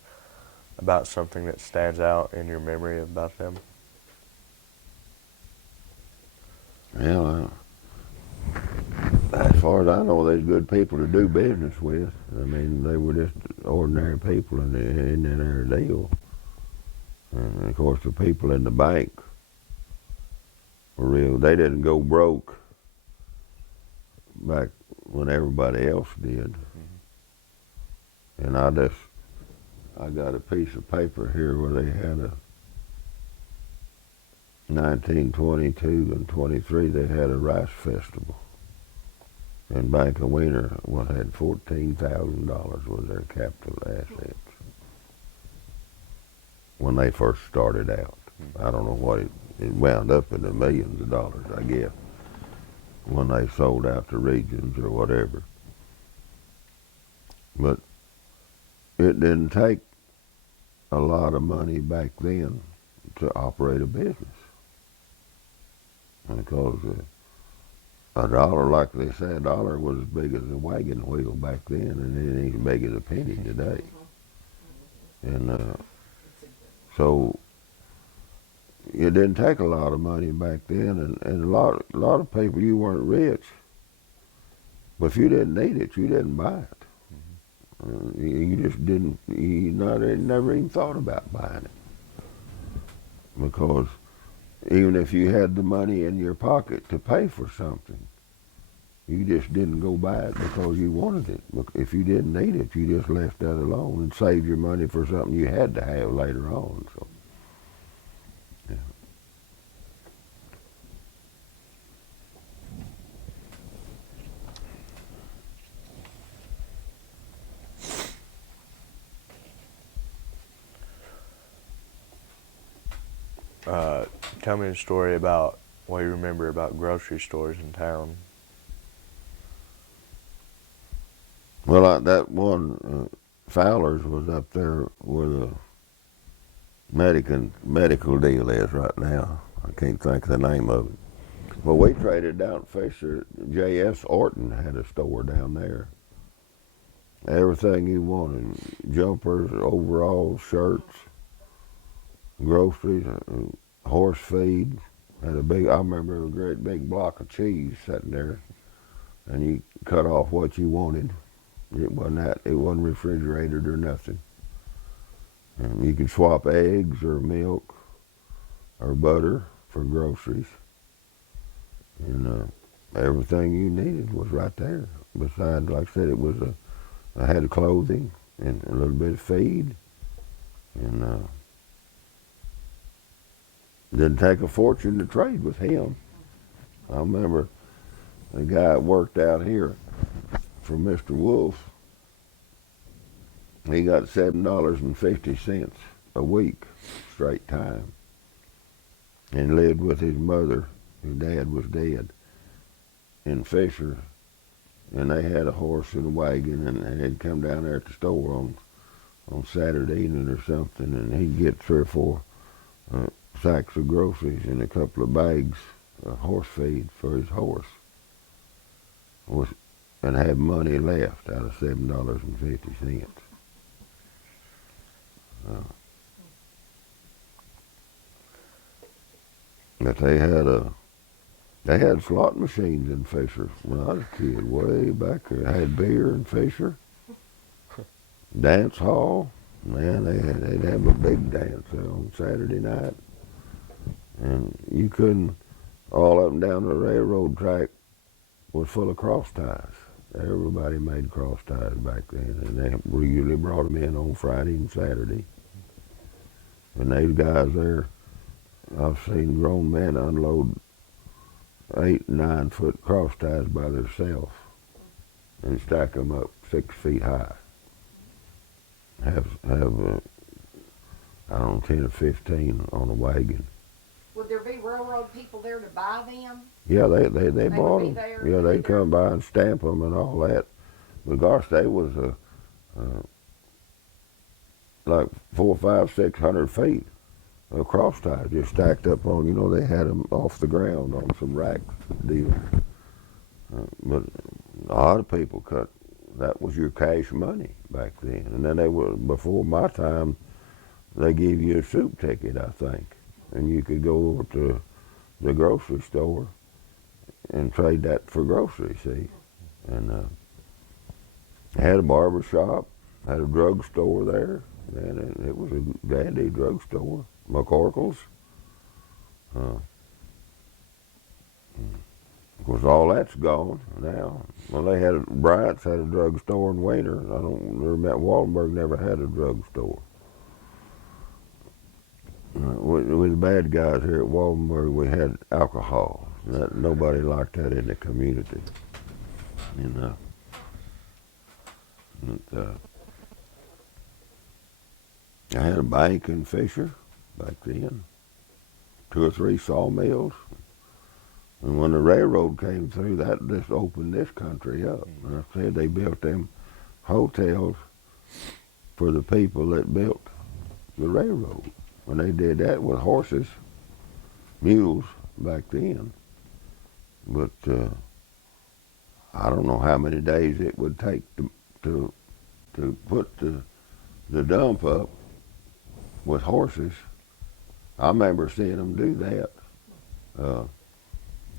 about something that stands out in your memory about them? Well, as far as I know, they're good people to do business with. I mean, they were just ordinary people in their deal. And of course, the people in the bank were real. They didn't go broke back when everybody else did. Mm-hmm. And I got a piece of paper here where they had a 1922 and 23. They had a rice festival. And Bank of Wiener had $14,000 was their capital assets when they first started out. I don't know what it wound up in the millions of dollars, I guess, when they sold out to regions or whatever. But it didn't take a lot of money back then to operate a business. Because a dollar, like they say, a dollar was as big as a wagon wheel back then, and it ain't as big as a penny today. And so it didn't take a lot of money back then, and a lot of people, you weren't rich, but if you didn't need it, you didn't buy it. You just didn't. You never even thought about buying it, because even if you had the money in your pocket to pay for something, you just didn't go buy it because you wanted it. If you didn't need it, you just left that alone and saved your money for something you had to have later on. So, yeah. Tell me a story about what you remember about grocery stores in town. Well, that one, Fowler's was up there where the medical deal is right now. I can't think of the name of it. Well, we traded down Fisher. J.S. Orton had a store down there. Everything you wanted, jumpers, overalls, shirts, groceries, horse feed. Had I remember a great big block of cheese sitting there, and you cut off what you wanted. It wasn't refrigerated or nothing. And you could swap eggs or milk or butter for groceries. And everything you needed was right there. Besides, like I said, I had clothing and a little bit of feed. And didn't take a fortune to trade with him. I remember the guy that worked out here for Mr. Wolf, he got $7.50 a week, straight time, and lived with his mother, whose dad was dead, in Fisher. And they had a horse and a wagon, and they'd come down there at the store on Saturday evening or something, and he'd get 3 or 4 sacks of groceries and a couple of bags of horse feed for his horse, and had money left out of $7.50. But they had slot machines in Fisher when I was a kid, way back there. They had beer in Fisher. Dance hall, man, they'd have a big dance on Saturday night. And you couldn't, all up and down the railroad track was full of cross ties. Everybody made cross ties back then, and they usually brought them in on Friday and Saturday. And these guys there, I've seen grown men unload 8 and 9 foot cross ties by themselves and stack them up 6 feet high. Have I don't know, 10 or 15 on a wagon. Would there be railroad people there to buy them? Yeah, they They bought would be them. there, Yeah, would they'd they? come by and stamp them and all that. But gosh, they was like 400, 500, 600 feet of cross ties just stacked up on. You know, they had them off the ground on some rack deal. But a lot of people cut. That was your cash money back then. And then they were, before my time, they gave you a soup ticket, I think, and you could go over to the grocery store and trade that for groceries, see. And had a barber shop, had a drugstore there, and it was a dandy drugstore. McCorkle's. Of course, all that's gone now. Well, they had Bryant's had a drugstore in Wayner. I don't remember. Wallenberg never had a drugstore. With the bad guys here at Wallenberg, we had alcohol. Nobody liked that in the community. And I had a bank in Fisher back then, 2 or 3 sawmills. And when the railroad came through, that just opened this country up. And I said they built them hotels for the people that built the railroad. When they did that with horses, mules back then. But I don't know how many days it would take to put the dump up with horses. I remember seeing them do that.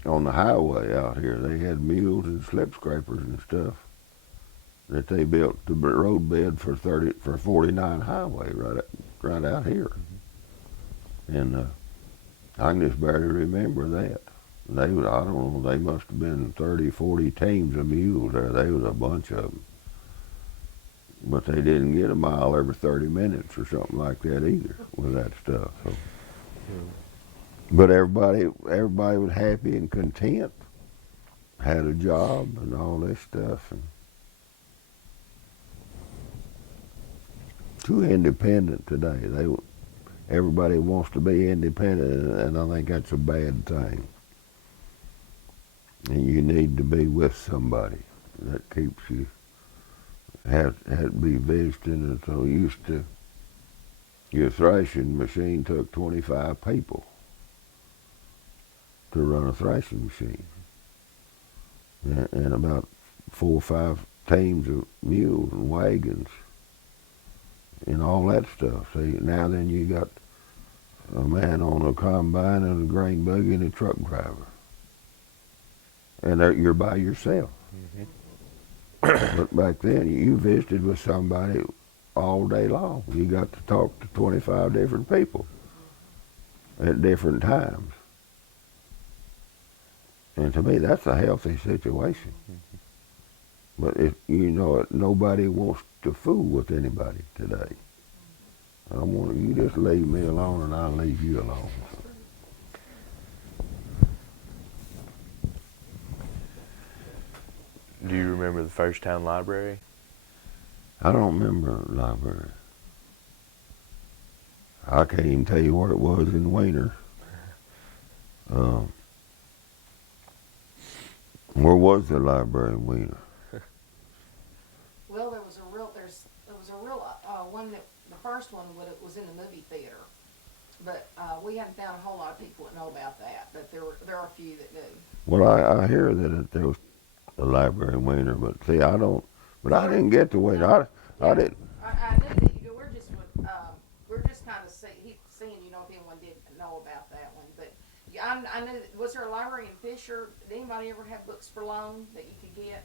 On the highway out here, they had mules and slip scrapers and stuff that they built the road bed for 49 highway right out here. And I can just barely remember that. I don't know, they must have been 30, 40 teams of mules there. There was a bunch of them. But they didn't get a mile every 30 minutes or something like that either with that stuff. So. But everybody was happy and content, had a job and all this stuff. And too independent today. Everybody wants to be independent, and I think that's a bad thing. And you need to be with somebody that keeps you. Had to be visiting, and so used to. Your thrashing machine took 25 people to run a thrashing machine, and about 4 or 5 teams of mules and wagons and all that stuff. See, now then you got a man on a combine and a grain buggy and a truck driver, and you're by yourself. Mm-hmm. But back then, you visited with somebody all day long. You got to talk to 25 different people at different times. And to me, that's a healthy situation. Mm-hmm. But nobody wants to fool with anybody today. You just leave me alone and I'll leave you alone. Do you remember the first town library? I don't remember a library. I can't even tell you where it was in Wayner. Where was the library in Wayner? Well, there was a real one that the first one was in the movie theater, but we haven't found a whole lot of people that know about that. But there are a few that do. Well, I hear that there was a library in Wayner, but see, I don't. But I didn't get to Wayner. I didn't. I knew that you do. I know, was there a library in Fisher? Did anybody ever have books for loan that you could get?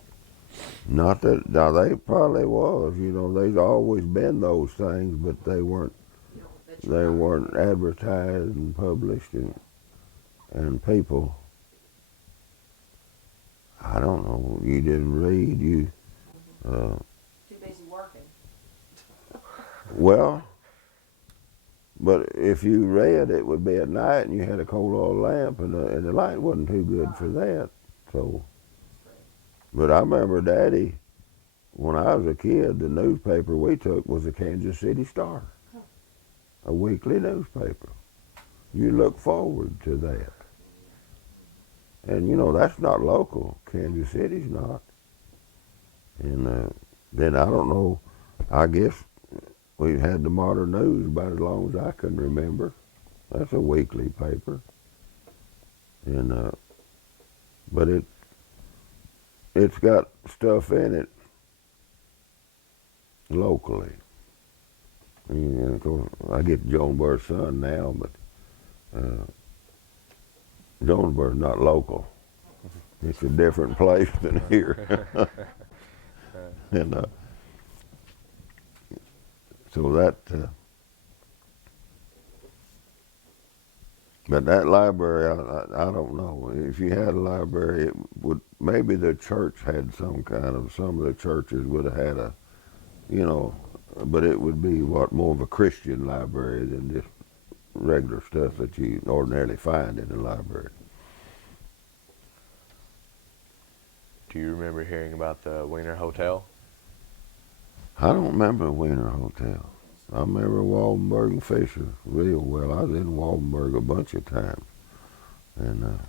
Not that, now they probably was, you know, there's always been those things, but they weren't, You know, that they you're not- weren't advertised and published, and people, I don't know, you didn't read, Too busy working. well, but if you read, it would be at night, and you had a coal oil lamp, and the light wasn't too good for that, so. But I remember Daddy, when I was a kid, the newspaper we took was the Kansas City Star, a weekly newspaper. You look forward to that. And, you know, that's not local. Kansas City's not. And then I don't know, I guess we had the Modern News about as long as I can remember. That's a weekly paper. And but it's got stuff in it locally. And of course, I get Jonesboro's Sun now, but Jonesboro's not local. It's a different place than here. And so that, but that library, I don't know. If you had a library, it would, maybe the church had some of the churches would have had a, you know, but it would be more of a Christian library than just regular stuff that you ordinarily find in a library. Do you remember hearing about the Wiener Hotel? I don't remember Wiener Hotel. I remember Waldenburg and Fisher real well. I was in Waldenburg a bunch of times. And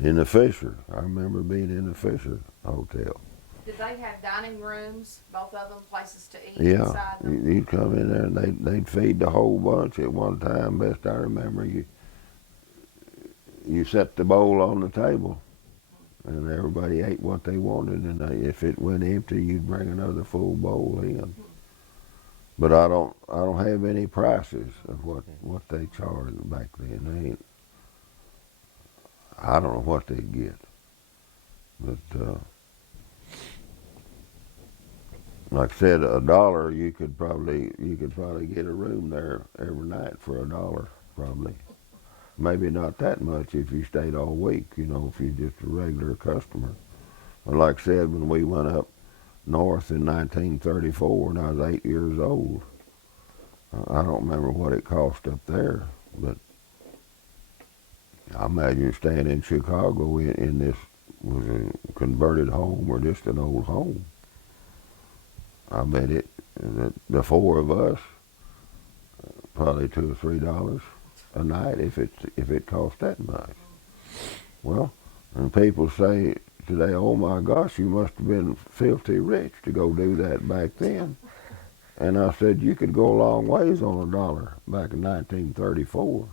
in the Fisher, I remember being in the Fisher Hotel. Did they have dining rooms, both of them, places to eat Yeah, inside them? you'd come in there and they'd feed the whole bunch at one time. Best I remember, you set the bowl on the table, and everybody ate what they wanted. And if it went empty, you'd bring another full bowl in. But I don't have any prices of what they charged back then. I don't know what they'd get, but. Like I said, $1 you could probably get a room there every night for $1 probably. Maybe not that much if you stayed all week, you know, if you're just a regular customer. But like I said, when we went up north in 1934 and I was 8 years old, I don't remember what it cost up there, but I imagine staying in Chicago in this was a converted home or just an old home. I bet the four of us, probably $2 or $3 a night if it cost that much. Well, and people say today, oh my gosh, you must have been filthy rich to go do that back then. And I said, you could go a long ways on $1 back in 1934.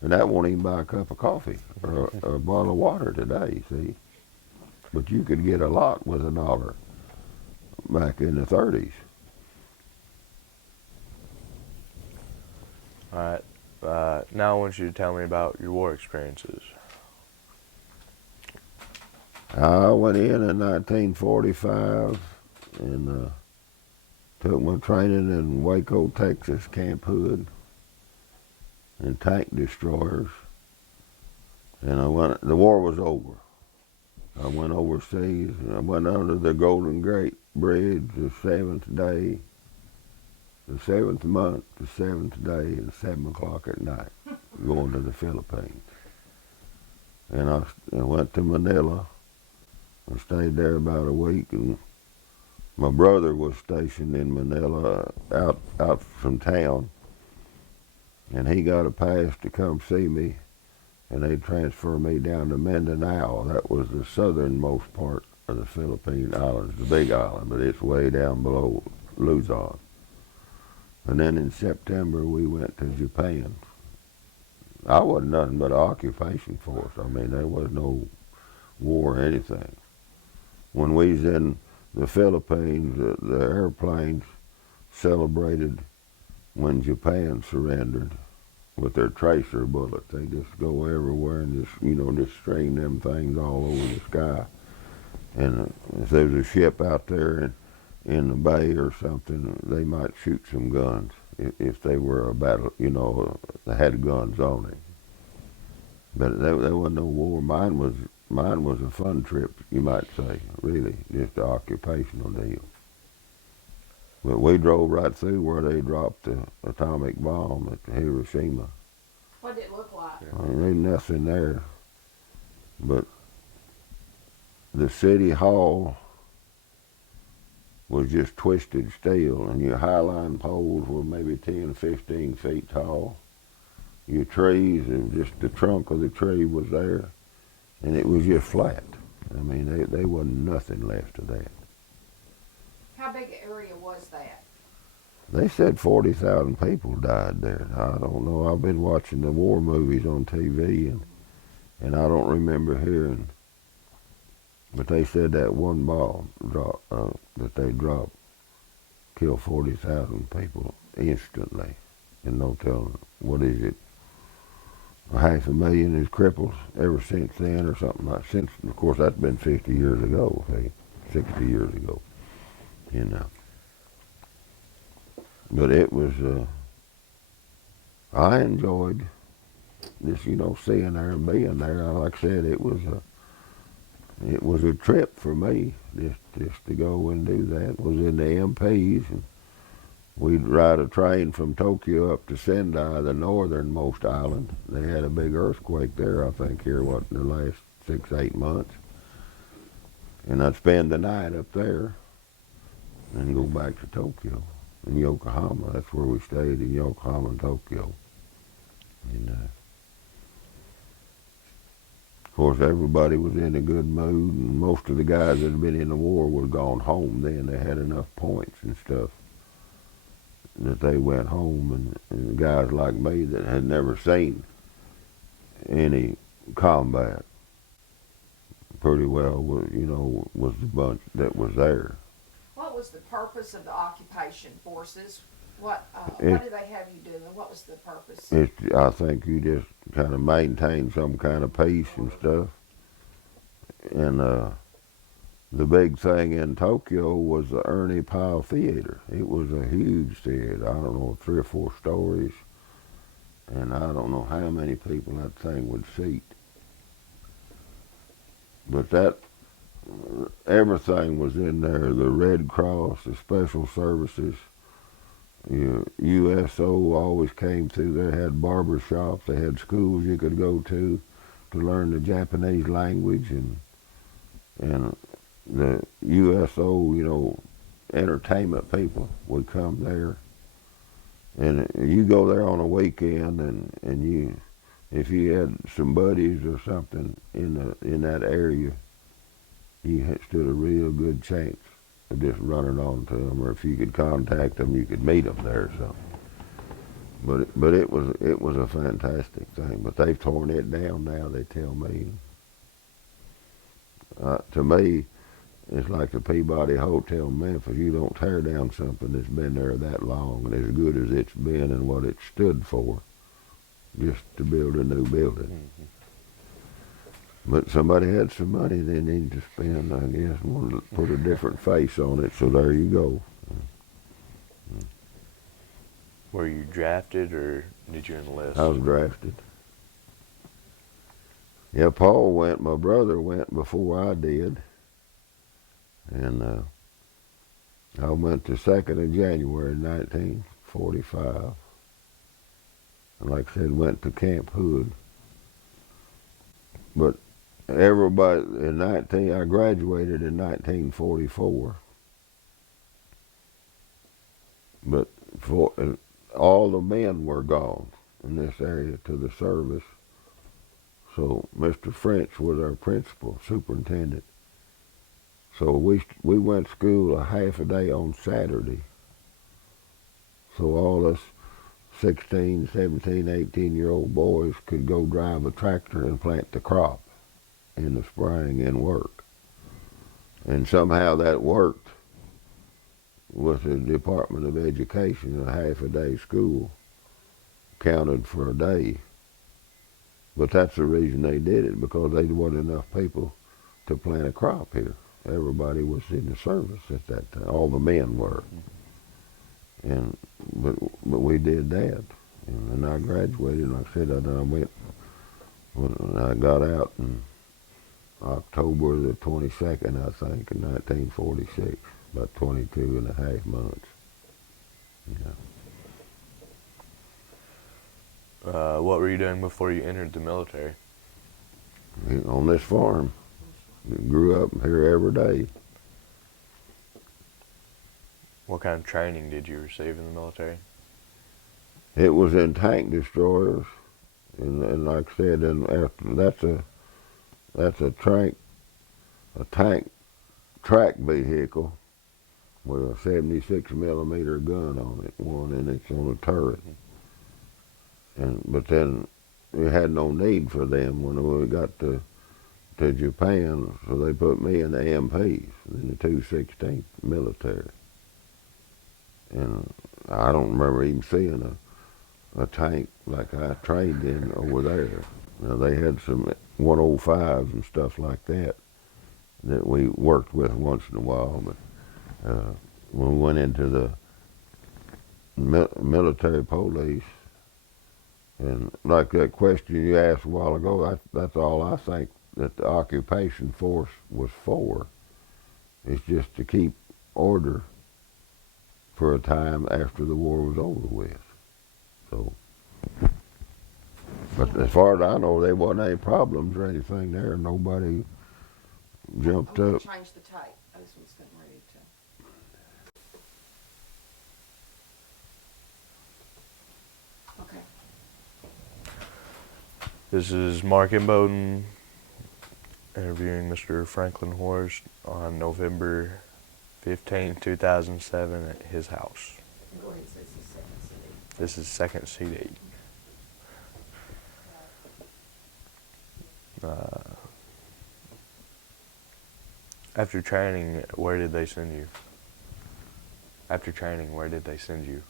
And that won't even buy a cup of coffee or a bottle of water today, see. But you could get a lot with $1 back in the 30s. All right. Now I want you to tell me about your war experiences. I went in 1945 and took my training in Waco, Texas, Camp Hood, and tank destroyers. And the war was over. I went overseas, and I went under the Golden Gate Bridge the 7th day, the 7th month, the 7th day, at 7 o'clock at night, going to the Philippines. And I went to Manila. I stayed there about a week, and my brother was stationed in Manila out from town, and he got a pass to come see me, and they transferred me down to Mindanao. That was the southernmost part of the Philippine Islands, the big island, but it's way down below Luzon. And then in September, we went to Japan. I wasn't nothing but an occupation force. I mean, there was no war or anything. When we was in the Philippines, the airplanes celebrated when Japan surrendered. with their tracer bullets. They just go everywhere and just string them things all over the sky. And if there's a ship out there in the bay or something, they might shoot some guns if they were a battle, they had guns on it. But there wasn't no war. Mine was a fun trip, you might say, really, just an occupational deal. But we drove right through where they dropped the atomic bomb at Hiroshima. What did it look like? I mean, there's nothing there. But the city hall was just twisted steel, and your highline poles were maybe 10, 15 feet tall. Your trees, and just the trunk of the tree was there, and it was just flat. I mean, there wasn't nothing left of that. How big an area was that? They said 40,000 people died there. I don't know. I've been watching the war movies on TV, and I don't remember hearing. But they said that one bomb that they dropped killed 40,000 people instantly. And no telling, what is it? 500,000 is crippled ever since then, or something like. Since, of course, that's been 50 years ago, 60 years ago. But it was. I enjoyed just seeing there and being there. Like I said, it was a trip for me just to go and do that. It was in the MPs, and we'd ride a train from Tokyo up to Sendai, the northernmost island. They had a big earthquake there, I think, in the last 6, 8 months. And I'd spend the night up there and go back to Tokyo. In Yokohama, that's where we stayed, in Yokohama and Tokyo. And of course, everybody was in a good mood, and most of the guys that had been in the war would have gone home then. They had enough points and stuff that they went home, and guys like me that had never seen any combat pretty well was the bunch that was there. What was the purpose of the occupation forces? What did they have you do, and what was the purpose? I think you just kind of maintain some kind of peace and stuff. And the big thing in Tokyo was the Ernie Pyle Theater. It was a huge theater. I don't know, 3 or 4 stories. And I don't know how many people that thing would seat. But everything was in there. The Red Cross, the Special Services, USO always came through there, had barber shops, they had schools you could go to learn the Japanese language, and the USO, entertainment people would come there. And you go there on a weekend, and if you had some buddies or something in that area, you stood a real good chance of just running on to them, or if you could contact them, you could meet them there or something. But it was a fantastic thing. But they've torn it down now, they tell me. To me, it's like the Peabody Hotel in Memphis. You don't tear down something that's been there that long and as good as it's been and what it stood for, just to build a new building. Mm-hmm. But somebody had some money they needed to spend, I guess, and wanted to put a different face on it, so there you go. Were you drafted, or did you enlist? I was drafted. Yeah, Paul went, my brother went before I did. And I went the 2nd of January 1945. And like I said, went to Camp Hood. But everybody I graduated in 1944. But all the men were gone in this area to the service. So Mr. French was our principal superintendent. So we went to school a half a day on Saturday. So all us 16, 17, 18-year-old boys could go drive a tractor and plant the crop in the spring and work. And somehow that worked with the Department of Education, a half a day school. counted for a day. But that's the reason they did it, because there wasn't enough people to plant a crop here. Everybody was in the service at that time. All the men were. And but we did that. And then I graduated, like I said, I went when I got out in October the 22nd, I think, in 1946, about 22 and a half months. Yeah. What were you doing before you entered the military? On this farm. Grew up here every day. What kind of training did you receive in the military? It was in tank destroyers, and like I said, and after that's a tank track vehicle with a 76 millimeter gun on it, and it's on a turret. But then we had no need for them when we got to Japan, so they put me in the MPs, in the 216th military. And I don't remember even seeing a tank like I trained in over there. Now, they had some 105s and stuff like that we worked with once in a while, but when we went into the military police, and like that question you asked a while ago, that's all I think that the occupation force was for. It's just to keep order for a time after the war was over with. So, but as far as I know, there wasn't any problems or anything there. Nobody jumped I'm gonna up. change the tape. This one's getting ready to. Okay. This is Mark Bowden interviewing Mr. Franklin Horst on November 15, 2007 at his house. Go ahead and say this is second CD. This is second CD. After training, where did they send you? After training, where did they send you?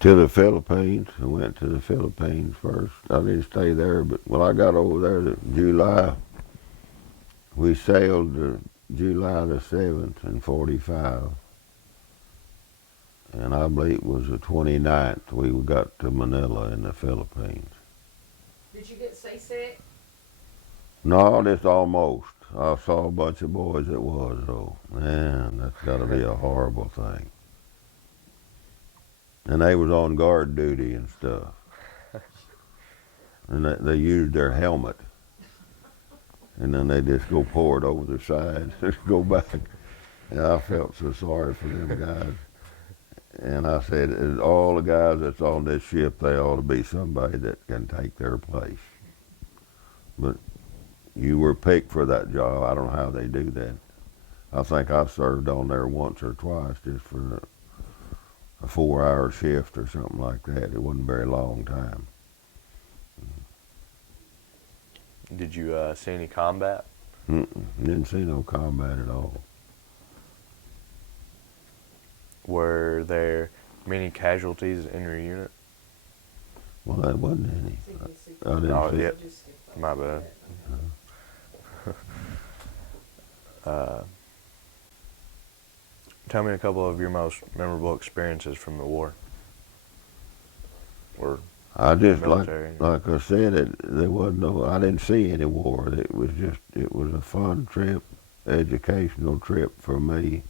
To the Philippines. I went to the Philippines first. I didn't stay there, but when I got over there in July, we sailed July the 7th in 45. And I believe it was the 29th we got to Manila in the Philippines. Did you get seasick? No, just almost. I saw a bunch of boys that was, though. Man, that's got to be a horrible thing. And they was on guard duty and stuff. And they used their helmet. And then they just go pour it over the side, just go back. And I felt so sorry for them guys. And I said, all the guys that's on this ship, they ought to be somebody that can take their place. But you were picked for that job. I don't know how they do that. I think I served on there once or twice just for a 4-hour shift or something like that. It wasn't a very long time. Did you see any combat? Didn't see no combat at all. Were there many casualties in your unit? Well, there wasn't any. I didn't Oh, see yeah. My bad. Tell me a couple of your most memorable experiences from the war. Or I just military. like I said, there wasn't no. I didn't see any war. It was a fun trip, educational trip for me,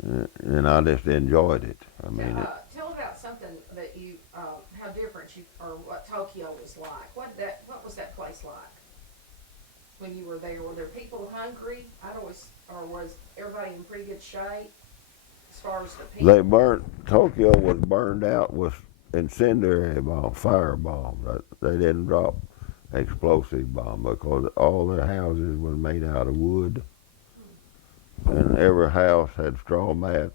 and I just enjoyed it. I mean, Tell about something that you, how different you, or what Tokyo was like. What was that place like when you were there? Were there people hungry? Or was everybody in pretty good shape as far as the people? Tokyo was burned out with incendiary bomb, fire bombs. They didn't drop explosive bomb because all their houses were made out of wood, and every house had straw mats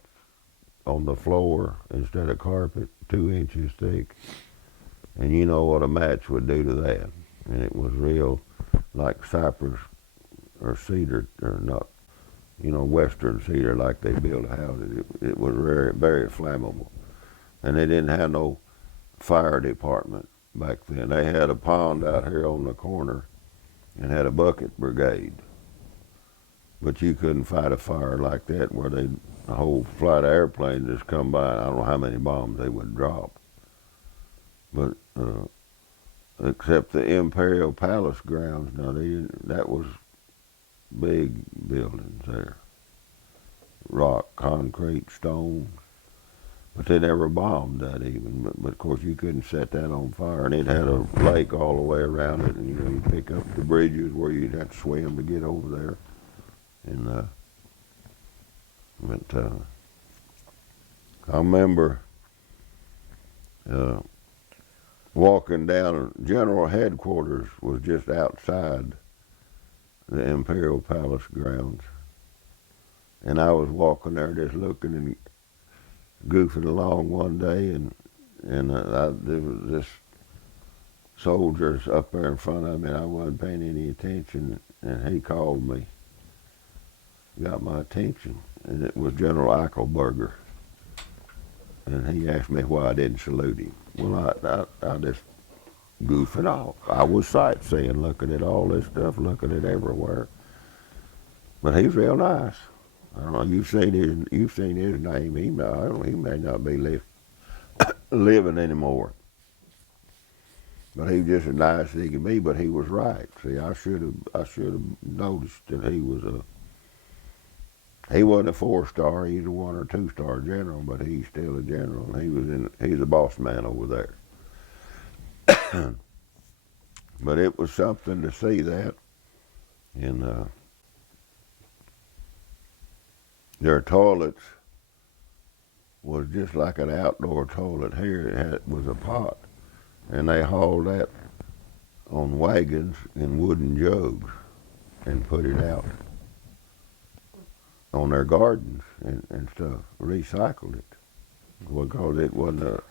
on the floor instead of carpet, 2 inches thick. And you know what a match would do to that. And it was real like cypress or cedar, or not, western cedar like they build houses. It was very, very flammable. And they didn't have no fire department back then. They had a pond out here on the corner and had a bucket brigade. But you couldn't fight a fire like that where a whole flight of airplanes just come by. I don't know how many bombs they would drop. But except the Imperial Palace grounds, now that was big buildings there. Rock, concrete, stone. But they never bombed that even. But of course you couldn't set that on fire. And it had a lake all the way around it. And you pick up the bridges where you'd have to swim to get over there. And I remember walking down. General headquarters was just outside the Imperial Palace grounds. And I was walking there just looking and goofing along one day, and there was this soldiers up there in front of me, and I wasn't paying any attention, and he called me, got my attention, and it was General Eichelberger, and he asked me why I didn't salute him. Well, I just goofing off. I was sightseeing, looking at all this stuff, looking at everywhere, but he's real nice. I don't know. You've seen his name. He may not be living anymore. But he was just as nice as he could be. But he was right. See, I should have noticed that he wasn't a 4-star. He's a 1 or 2-star general, but he's still a general. And he's a boss man over there. But it was something to see that, and their toilets was just like an outdoor toilet here. It was a pot, and they hauled that on wagons in wooden jugs and put it out on their gardens and stuff, recycled it, because it wasn't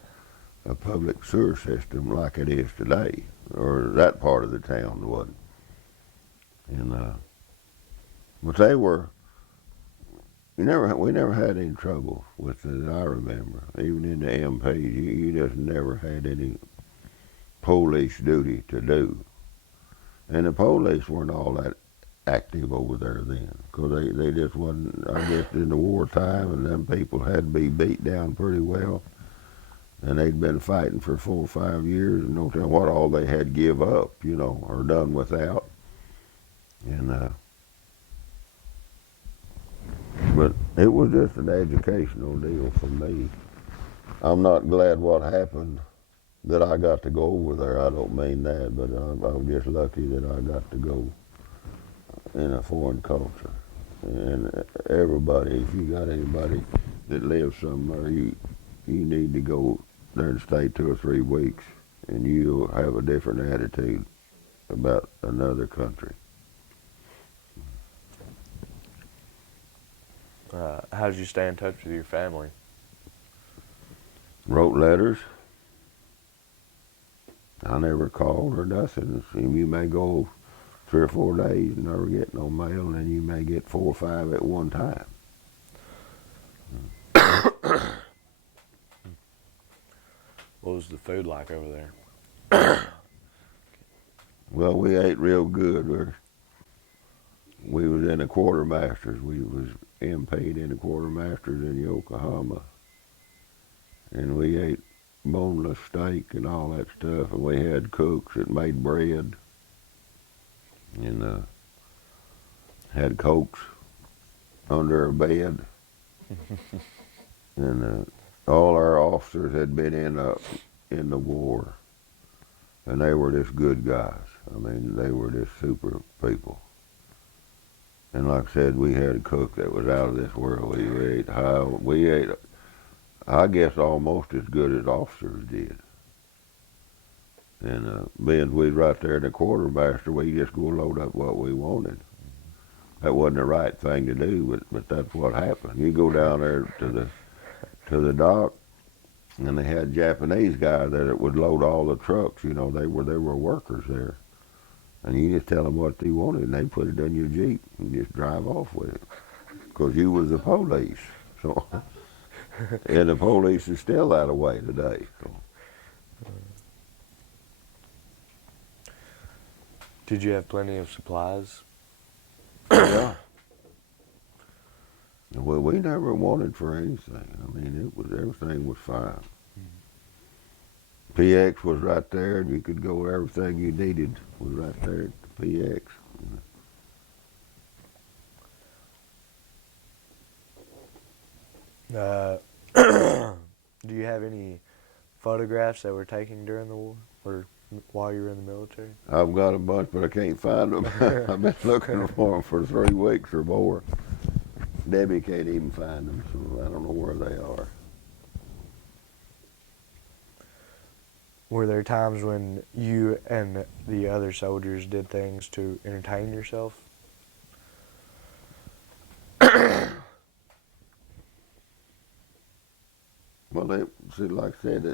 a public sewer system like it is today, or that part of the town wasn't. And but they were. We never had any trouble with it, I remember. Even in the MPs, you just never had any police duty to do. And the police weren't all that active over there then, because they just wasn't, I guess, in the wartime, and them people had to be beat down pretty well. And they'd been fighting for 4 or 5 years, and no telling what all they had give up, or done without. And but it was just an educational deal for me. I'm not glad what happened, that I got to go over there. I don't mean that, but I was just lucky that I got to go in a foreign culture. And everybody, if you got anybody that lives somewhere, you need to go there and stay 2 or 3 weeks, and you'll have a different attitude about another country. How did you stay in touch with your family? Wrote letters. I never called or nothing. You may go 3 or 4 days and never get no mail, and then you may get 4 or 5 at one time. What was the food like over there? Well, we ate real good. We was in the quartermasters. We was MP'd in the quartermasters in Yokohama, and we ate boneless steak and all that stuff. And we had cooks that made bread, and had Cokes under our bed. And all our officers had been in the war, and they were just good guys. I mean, they were just super people. And like I said, we had a cook that was out of this world. We ate, I guess, almost as good as officers did. And being we was right there in the quartermaster, we just go load up what we wanted. That wasn't the right thing to do, but that's what happened. You go down there to the dock, and they had Japanese guys that would load all the trucks. They were workers there. And you just tell them what they wanted, and they put it in your Jeep and just drive off with it, because you was the police. So, and the police is still that way today. So. Did you have plenty of supplies? Yeah. Well, we never wanted for anything. I mean, everything was fine. PX was right there, and you could go everything you needed was right there at the PX. Uh, do you have any photographs that were taken during the war or while you were in the military? I've got a bunch, but I can't find them. I've been looking for them for 3 weeks or more. Debbie can't even find them, so I don't know where they are. Were there times when you and the other soldiers did things to entertain yourself? Well, see, like I said,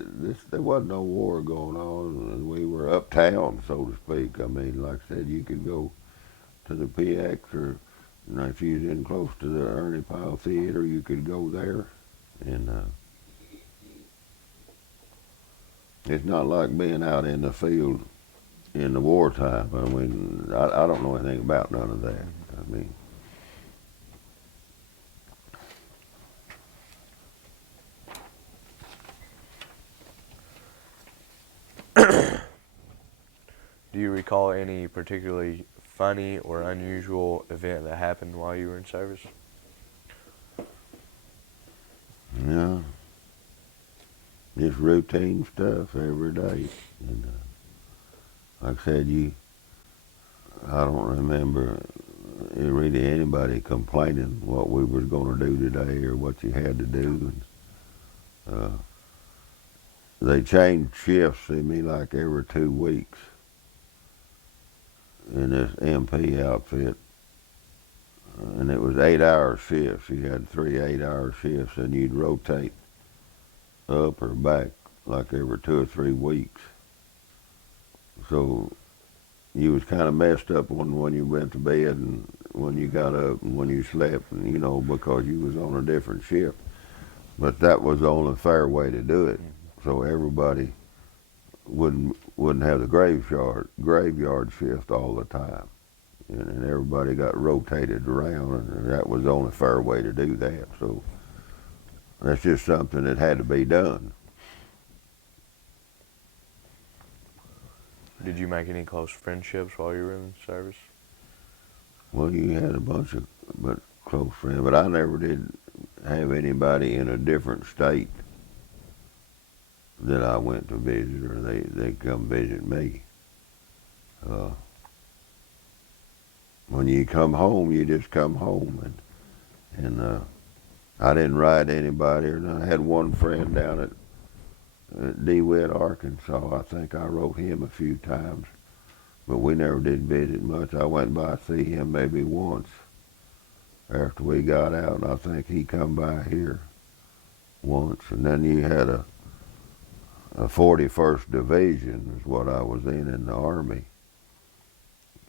there wasn't no war going on, and we were uptown, so to speak. I mean, like I said, you could go to the PX, or if you was in close to the Ernie Pyle Theater, you could go there. And it's not like being out in the field in the wartime. I mean, I don't know anything about none of that. I mean, Do you recall any particularly funny or unusual event that happened while you were in service? yeah, just routine stuff every day. And like I said, I don't remember really anybody complaining what we was going to do today or what you had to do. And, they changed shifts in me like every 2 weeks in this MP outfit. And it was 8-hour shifts. You had 3 8-hour shifts, and you'd rotate up or back like every 2 or 3 weeks. So you was kind of messed up when you went to bed and when you got up and when you slept, and because you was on a different shift. But that was the only fair way to do it, so everybody wouldn't have the graveyard shift all the time, and everybody got rotated around, and that was the only fair way to do that. So that's just something that had to be done. Did you make any close friendships while you were in service? Well, you had a bunch of close friends, but I never did have anybody in a different state that I went to visit, or they come visit me. When you come home, you just come home, and I didn't write anybody. Or I had one friend down at DeWitt, Arkansas. I think I wrote him a few times, but we never did visit much. I went by to see him maybe once after we got out, and I think he come by here once. And then you had a 41st Division is what I was in the Army.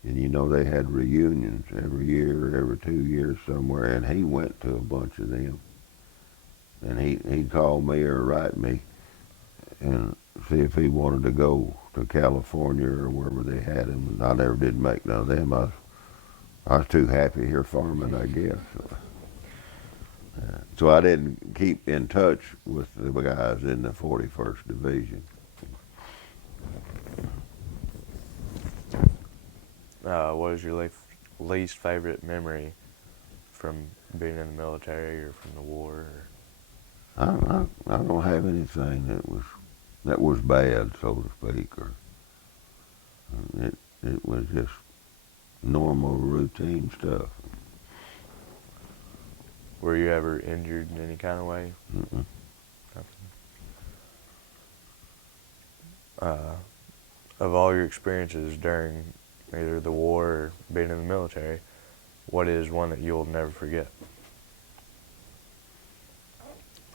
And they had reunions every year, every 2 years somewhere, and he went to a bunch of them. And he'd call me or write me and see if he wanted to go to California or wherever they had him. And I never did make none of them. I was too happy here farming, I guess. So I didn't keep in touch with the guys in the 41st Division. What is your least favorite memory from being in the military or from the war? I don't have anything that was bad, so to speak, or it was just normal routine stuff. Were you ever injured in any kind of way? Mm-mm. Of all your experiences during either the war or being in the military, what is one that you'll never forget?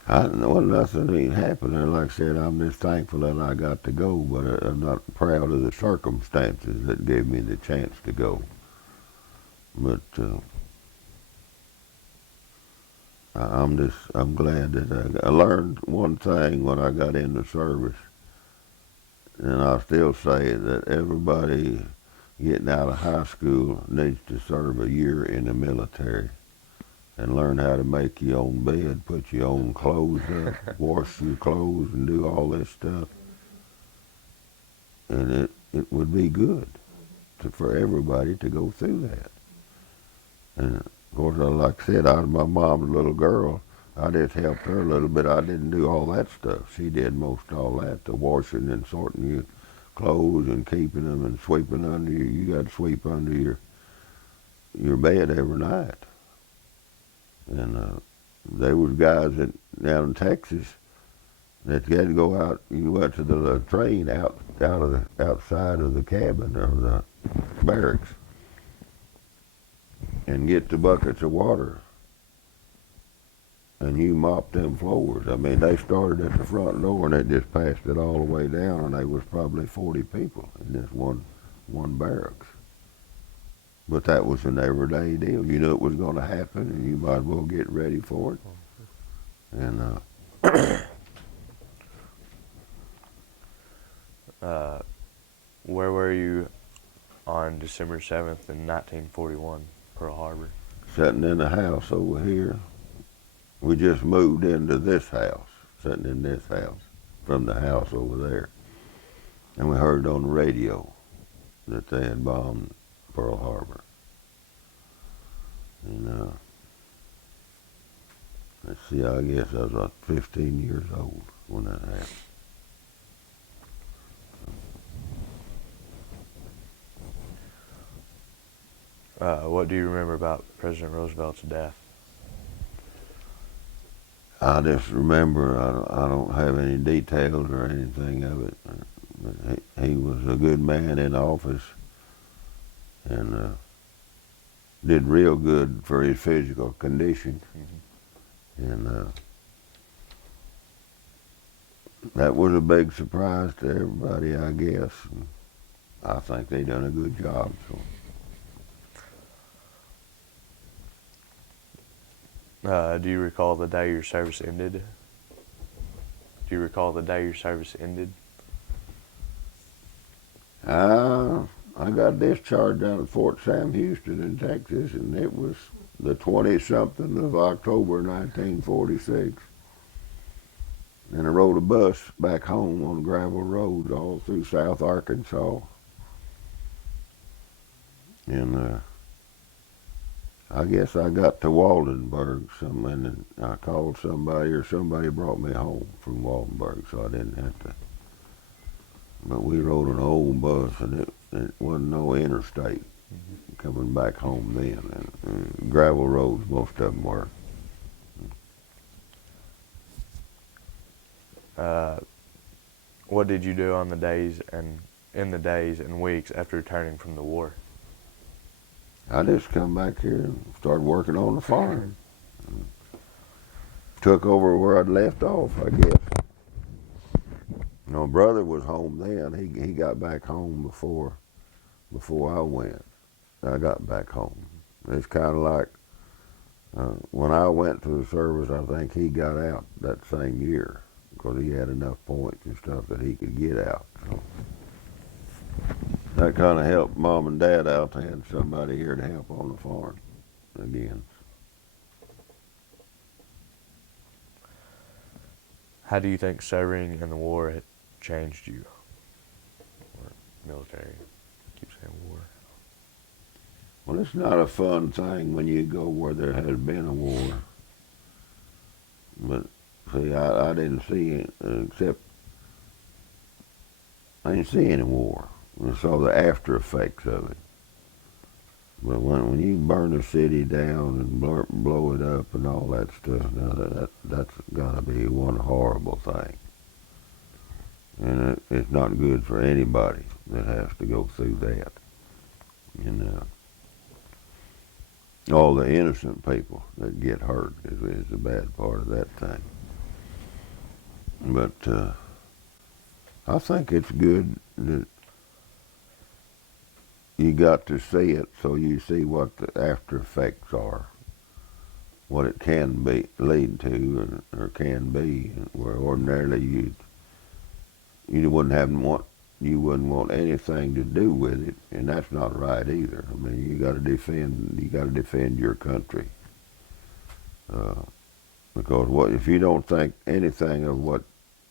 Nothing ain't happened. And like I said, I'm just thankful that I got to go, but I'm not proud of the circumstances that gave me the chance to go. But I'm glad that I learned one thing when I got into service, and I still say that everybody getting out of high school needs to serve a year in the military and learn how to make your own bed, put your own clothes up, wash your clothes, and do all this stuff. And it would be good for everybody to go through that. And of course, like I said, I was my mom's little girl. I just helped her a little bit. I didn't do all that stuff. She did most all that, the washing and sorting your clothes and keeping them and sweeping under you. You got to sweep under your bed every night. And there was guys down in Texas that you had to go out. You went to the train outside of the cabin or the barracks and get the buckets of water, and you mopped them floors. I mean, they started at the front door and they just passed it all the way down, and there was probably 40 people in this one barracks. But that was an everyday deal. You knew it was going to happen, and you might as well get ready for it. And Where were you on December 7th in 1941, Pearl Harbor? sitting in the house over here, we just moved into this house, sitting in this house from the house over there. And we heard on the radio that they had bombed Pearl Harbor. And let's see, I guess I was like 15 years old when that happened. What do you remember about President Roosevelt's death? I just remember, I don't have any details or anything of it. But he was a good man in office and did real good for his physical condition. Mm-hmm. And that was a big surprise to everybody, I guess. And I think they done a good job. So. Do you recall the day your service ended? Do you recall the day your service ended? I got discharged down at Fort Sam Houston in Texas, and it was the 20-something of October 1946. And I rode a bus back home on gravel roads all through South Arkansas. And I guess I got to Waldenburg, and I called somebody, or somebody brought me home from Waldenburg, so I didn't have to. But we rode an old bus, and it wasn't no interstate coming back home then. And gravel roads, most of them were. What did you do on the days and weeks after returning from the war? I just come back here and started working on the farm. Took over where I'd left off, I guess. My brother was home then. He got back home before I went. I got back home. It's kind of like when I went to the service, I think he got out that same year because he had enough points and stuff that he could get out. So that kind of helped Mom and Dad out. They had somebody here to help on the farm again. How do you think serving in the war had changed you? Or military? Keep saying war. Well, it's not a fun thing when you go where there has been a war. But see, I didn't see it except I didn't see any war. I saw the after effects of it. But when you burn a city down and blow it up and all that stuff, now that's got to be one horrible thing. And it's not good for anybody that has to go through that. And all the innocent people that get hurt is the bad part of that thing. But I think it's good that you got to see it so you see what the after effects are, what it can be lead to or can be, where ordinarily you wouldn't have you wouldn't want anything to do with it, and that's not right either. I mean, you got to defend your country, because what if you don't think anything of what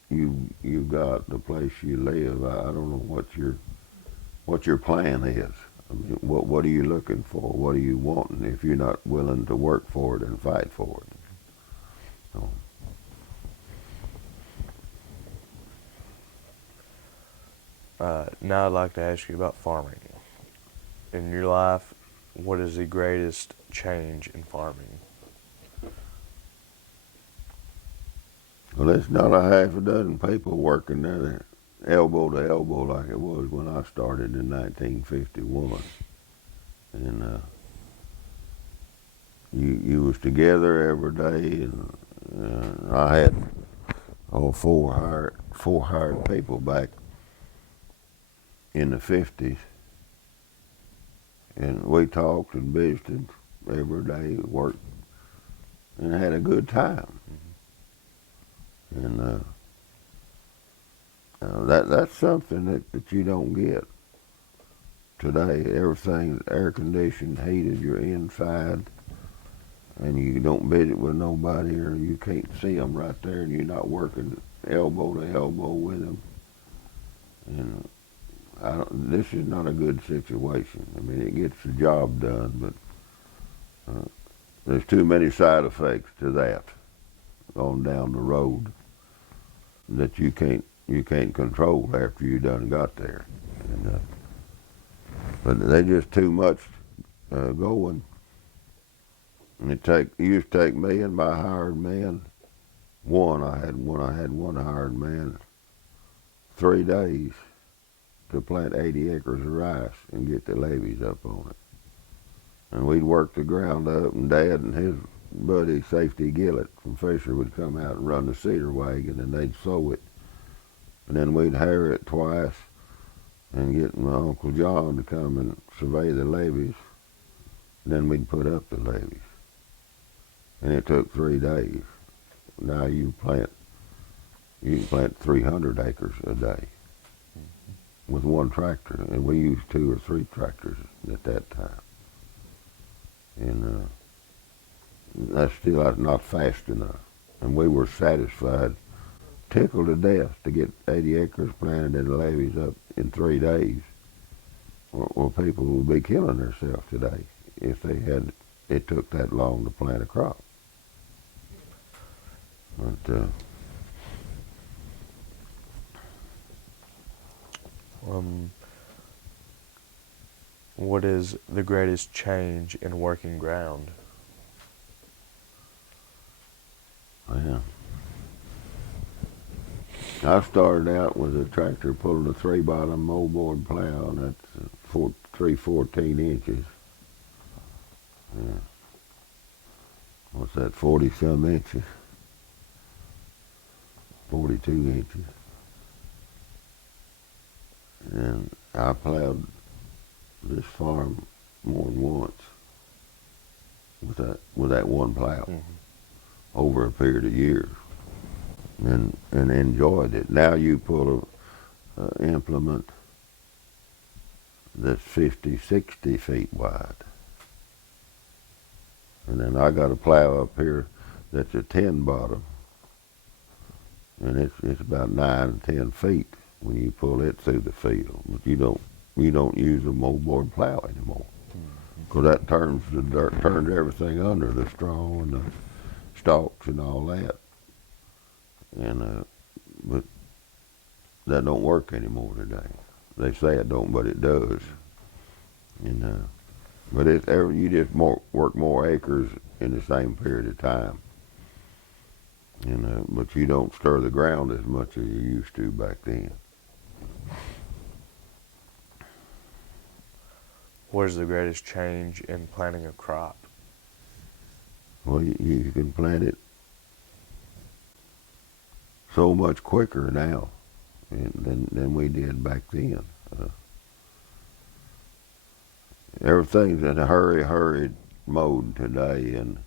you got, the place you live? I don't know what your plan is. I mean, what are you looking for? What are you wanting if you're not willing to work for it and fight for it? So, Now I'd like to ask you about farming. In your life, what is the greatest change in farming? well, there's not a half a dozen people working there, elbow to elbow like it was when I started in 1951. And you was together every day, and I had four hired people back in the 50s, and we talked and visited every day, worked, and had a good time. And that's something that you don't get today. Everything's air conditioned, heated. You're inside, and you don't visit with nobody, or you can't see them right there, and you're not working elbow to elbow with them. And this is not a good situation. I mean, it gets the job done, but there's too many side effects to that on down the road that you can't control after you done got there. And, but they just too much going. And it used to take me and my hired man. I had one hired man 3 days to plant 80 acres of rice and get the levees up on it. And we'd work the ground up, and Dad and his buddy Safety Gillett from Fisher would come out and run the cedar wagon, and they'd sow it. And then we'd harrow it twice and get my Uncle John to come and survey the levees. And then we'd put up the levees. And it took 3 days. Now you can plant 300 acres a day with one tractor, and we used 2 or 3 tractors at that time. And that's still not fast enough. And we were satisfied, tickled to death to get 80 acres planted and levees up in 3 days. Well, people would be killing themselves today if it took that long to plant a crop. But What is the greatest change in working ground? well, I started out with a tractor pulling a 3-bottom moldboard plow, and that's 3/14 inches. Yeah. What's that, 40-some inches? 42 inches. And I plowed this farm more than once with that one plow over a period of years, and enjoyed it. Now you pull a implement that's 50, 60 feet wide, and then I got a plow up here that's a 10 bottom, and it's about 9 or 10 feet when you pull it through the field. But you don't use a moldboard plow anymore, because that turns the dirt, turns everything under, the straw and the stalks and all that. And but that don't work anymore today. They say it don't, but it does. And but you just work more acres in the same period of time. And but you don't stir the ground as much as you used to back then. What is the greatest change in planting a crop? Well, you can plant it so much quicker now than we did back then. Everything's in a hurried mode today, and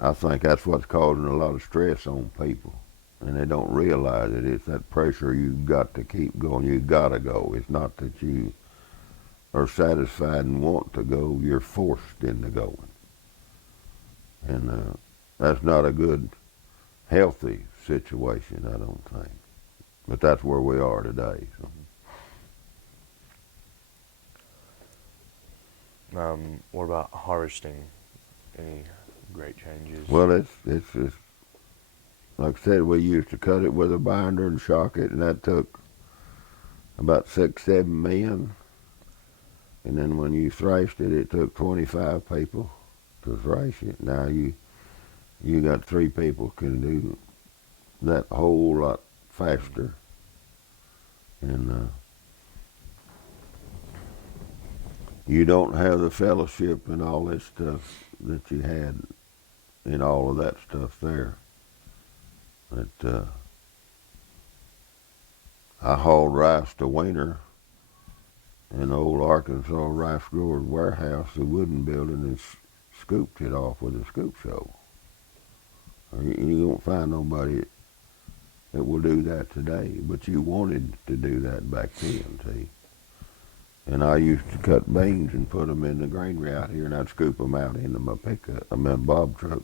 I think that's what's causing a lot of stress on people. and they don't realize it. It's that pressure you've got to keep going. You gotta go. It's not that you are satisfied and want to go. You're forced into going, and that's not a good, healthy situation, I don't think. But that's where we are today. So. What about harvesting? Any great changes? Well, it's like I said, we used to cut it with a binder and shock it, and that took about 6, 7 men. And then when you thrashed it, it took 25 people to thrash it. Now you got 3 people can do that whole lot faster. And you don't have the fellowship and all this stuff that you had in all of that stuff there. But I hauled rice to Weiner in the old Arkansas rice growers warehouse, the wooden building, and scooped it off with a scoop shovel. You won't find nobody that will do that today, but you wanted to do that back then, see. And I used to cut beans and put them in the granary out here, and I'd scoop them out into my pickup, my bob truck,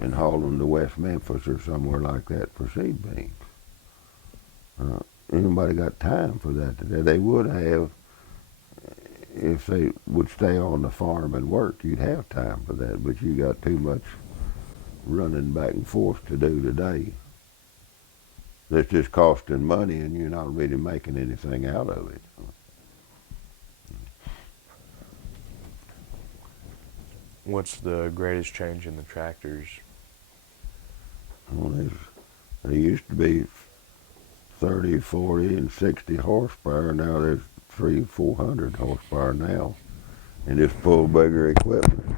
and haul them to West Memphis or somewhere like that for seed beans. Anybody got time for that today? They would have if they would stay on the farm and work. You'd have time for that, but you got too much running back and forth to do today. That's just costing money, and you're not really making anything out of it. What's the greatest change in the tractors? Well, they used to be 30, 40, and 60 horsepower. Now there's 300, 400 horsepower now, and just pull bigger equipment.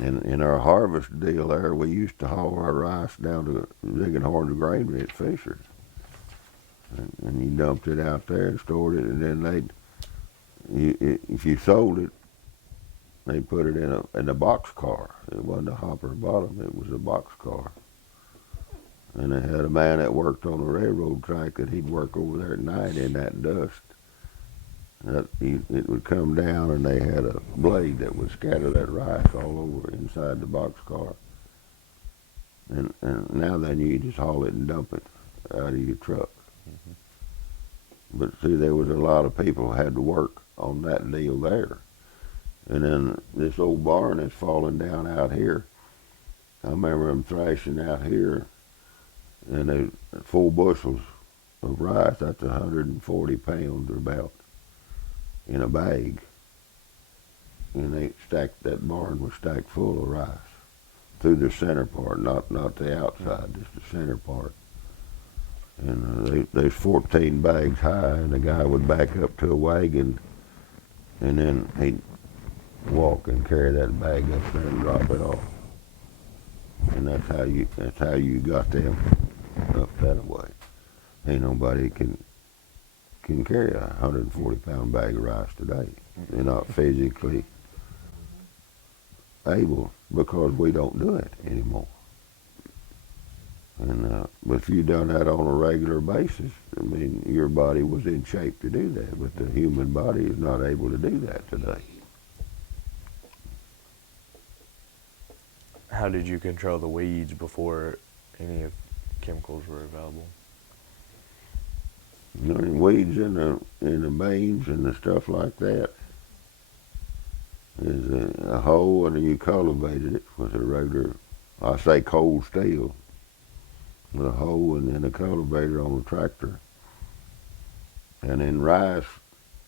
And in our harvest deal there, we used to haul our rice down to Ziggin Horn Granary at Fisher's, and you dumped it out there and stored it, and then if you sold it, they put it in a box car. It wasn't a hopper bottom; it was a box car. And they had a man that worked on the railroad track that he'd work over there at night in that dust. It would come down, and they had a blade that would scatter that rice all over inside the box car. And now then you just haul it and dump it out of your truck. Mm-hmm. But see, there was a lot of people who had to work on that deal there. And then this old barn is falling down out here. I remember them thrashing out here, and they 4 bushels of rice, that's 140 pounds or about, in a bag. And that barn was stacked full of rice through the center part, not the outside, just the center part. And there's 14 bags high, and the guy would back up to a wagon, and then he'd walk and carry that bag up there and drop it off. And that's how you got them up that way. Ain't nobody can carry a 140-pound bag of rice today. They're not physically able because we don't do it anymore. And but if you done that on a regular basis, I mean, your body was in shape to do that, but the human body is not able to do that today. How did you control the weeds before any of chemicals were available? You know, weeds in the beans and the stuff like that is a hoe, and you cultivated it with a regular, I say cold steel, with a hoe and then a cultivator on a tractor. And in rice,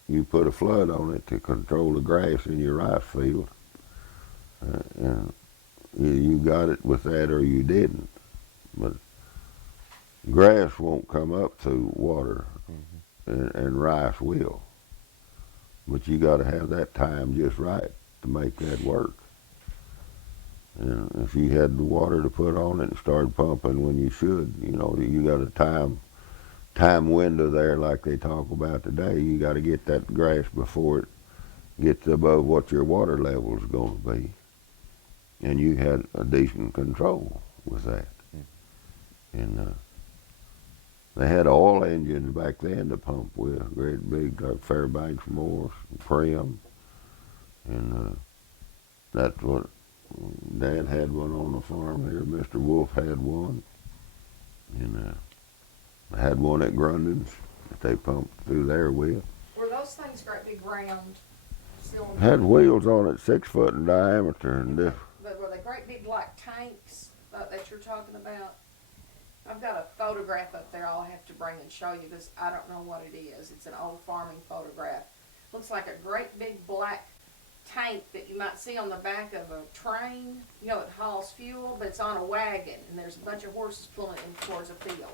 you put a flood on it to control the grass in your rice field. And you got it with that or you didn't. But grass won't come up through water, and rice will. But you got to have that time just right to make that work. And if you had the water to put on it and start pumping when you should, you know, you got a time window there like they talk about today. You got to get that grass before it gets above what your water level is going to be. And you had a decent control with that. Mm. And they had oil engines back then to pump with, great big, like Fairbanks, Morse, Prim, and that's what Dad had one on the farm here. Mr. Wolf had one, and they had one at Grundon's that they pumped through there with. Were those things great big round cylinders? Had wheels on it 6 foot in diameter, and this. But were they great big like tanks that you're talking about? I've got a photograph up there I'll have to bring and show you because I don't know what it is. It's an old farming photograph. Looks like a great big black tank that you might see on the back of a train. You know, it hauls fuel, but it's on a wagon, and there's a bunch of horses pulling it towards a field.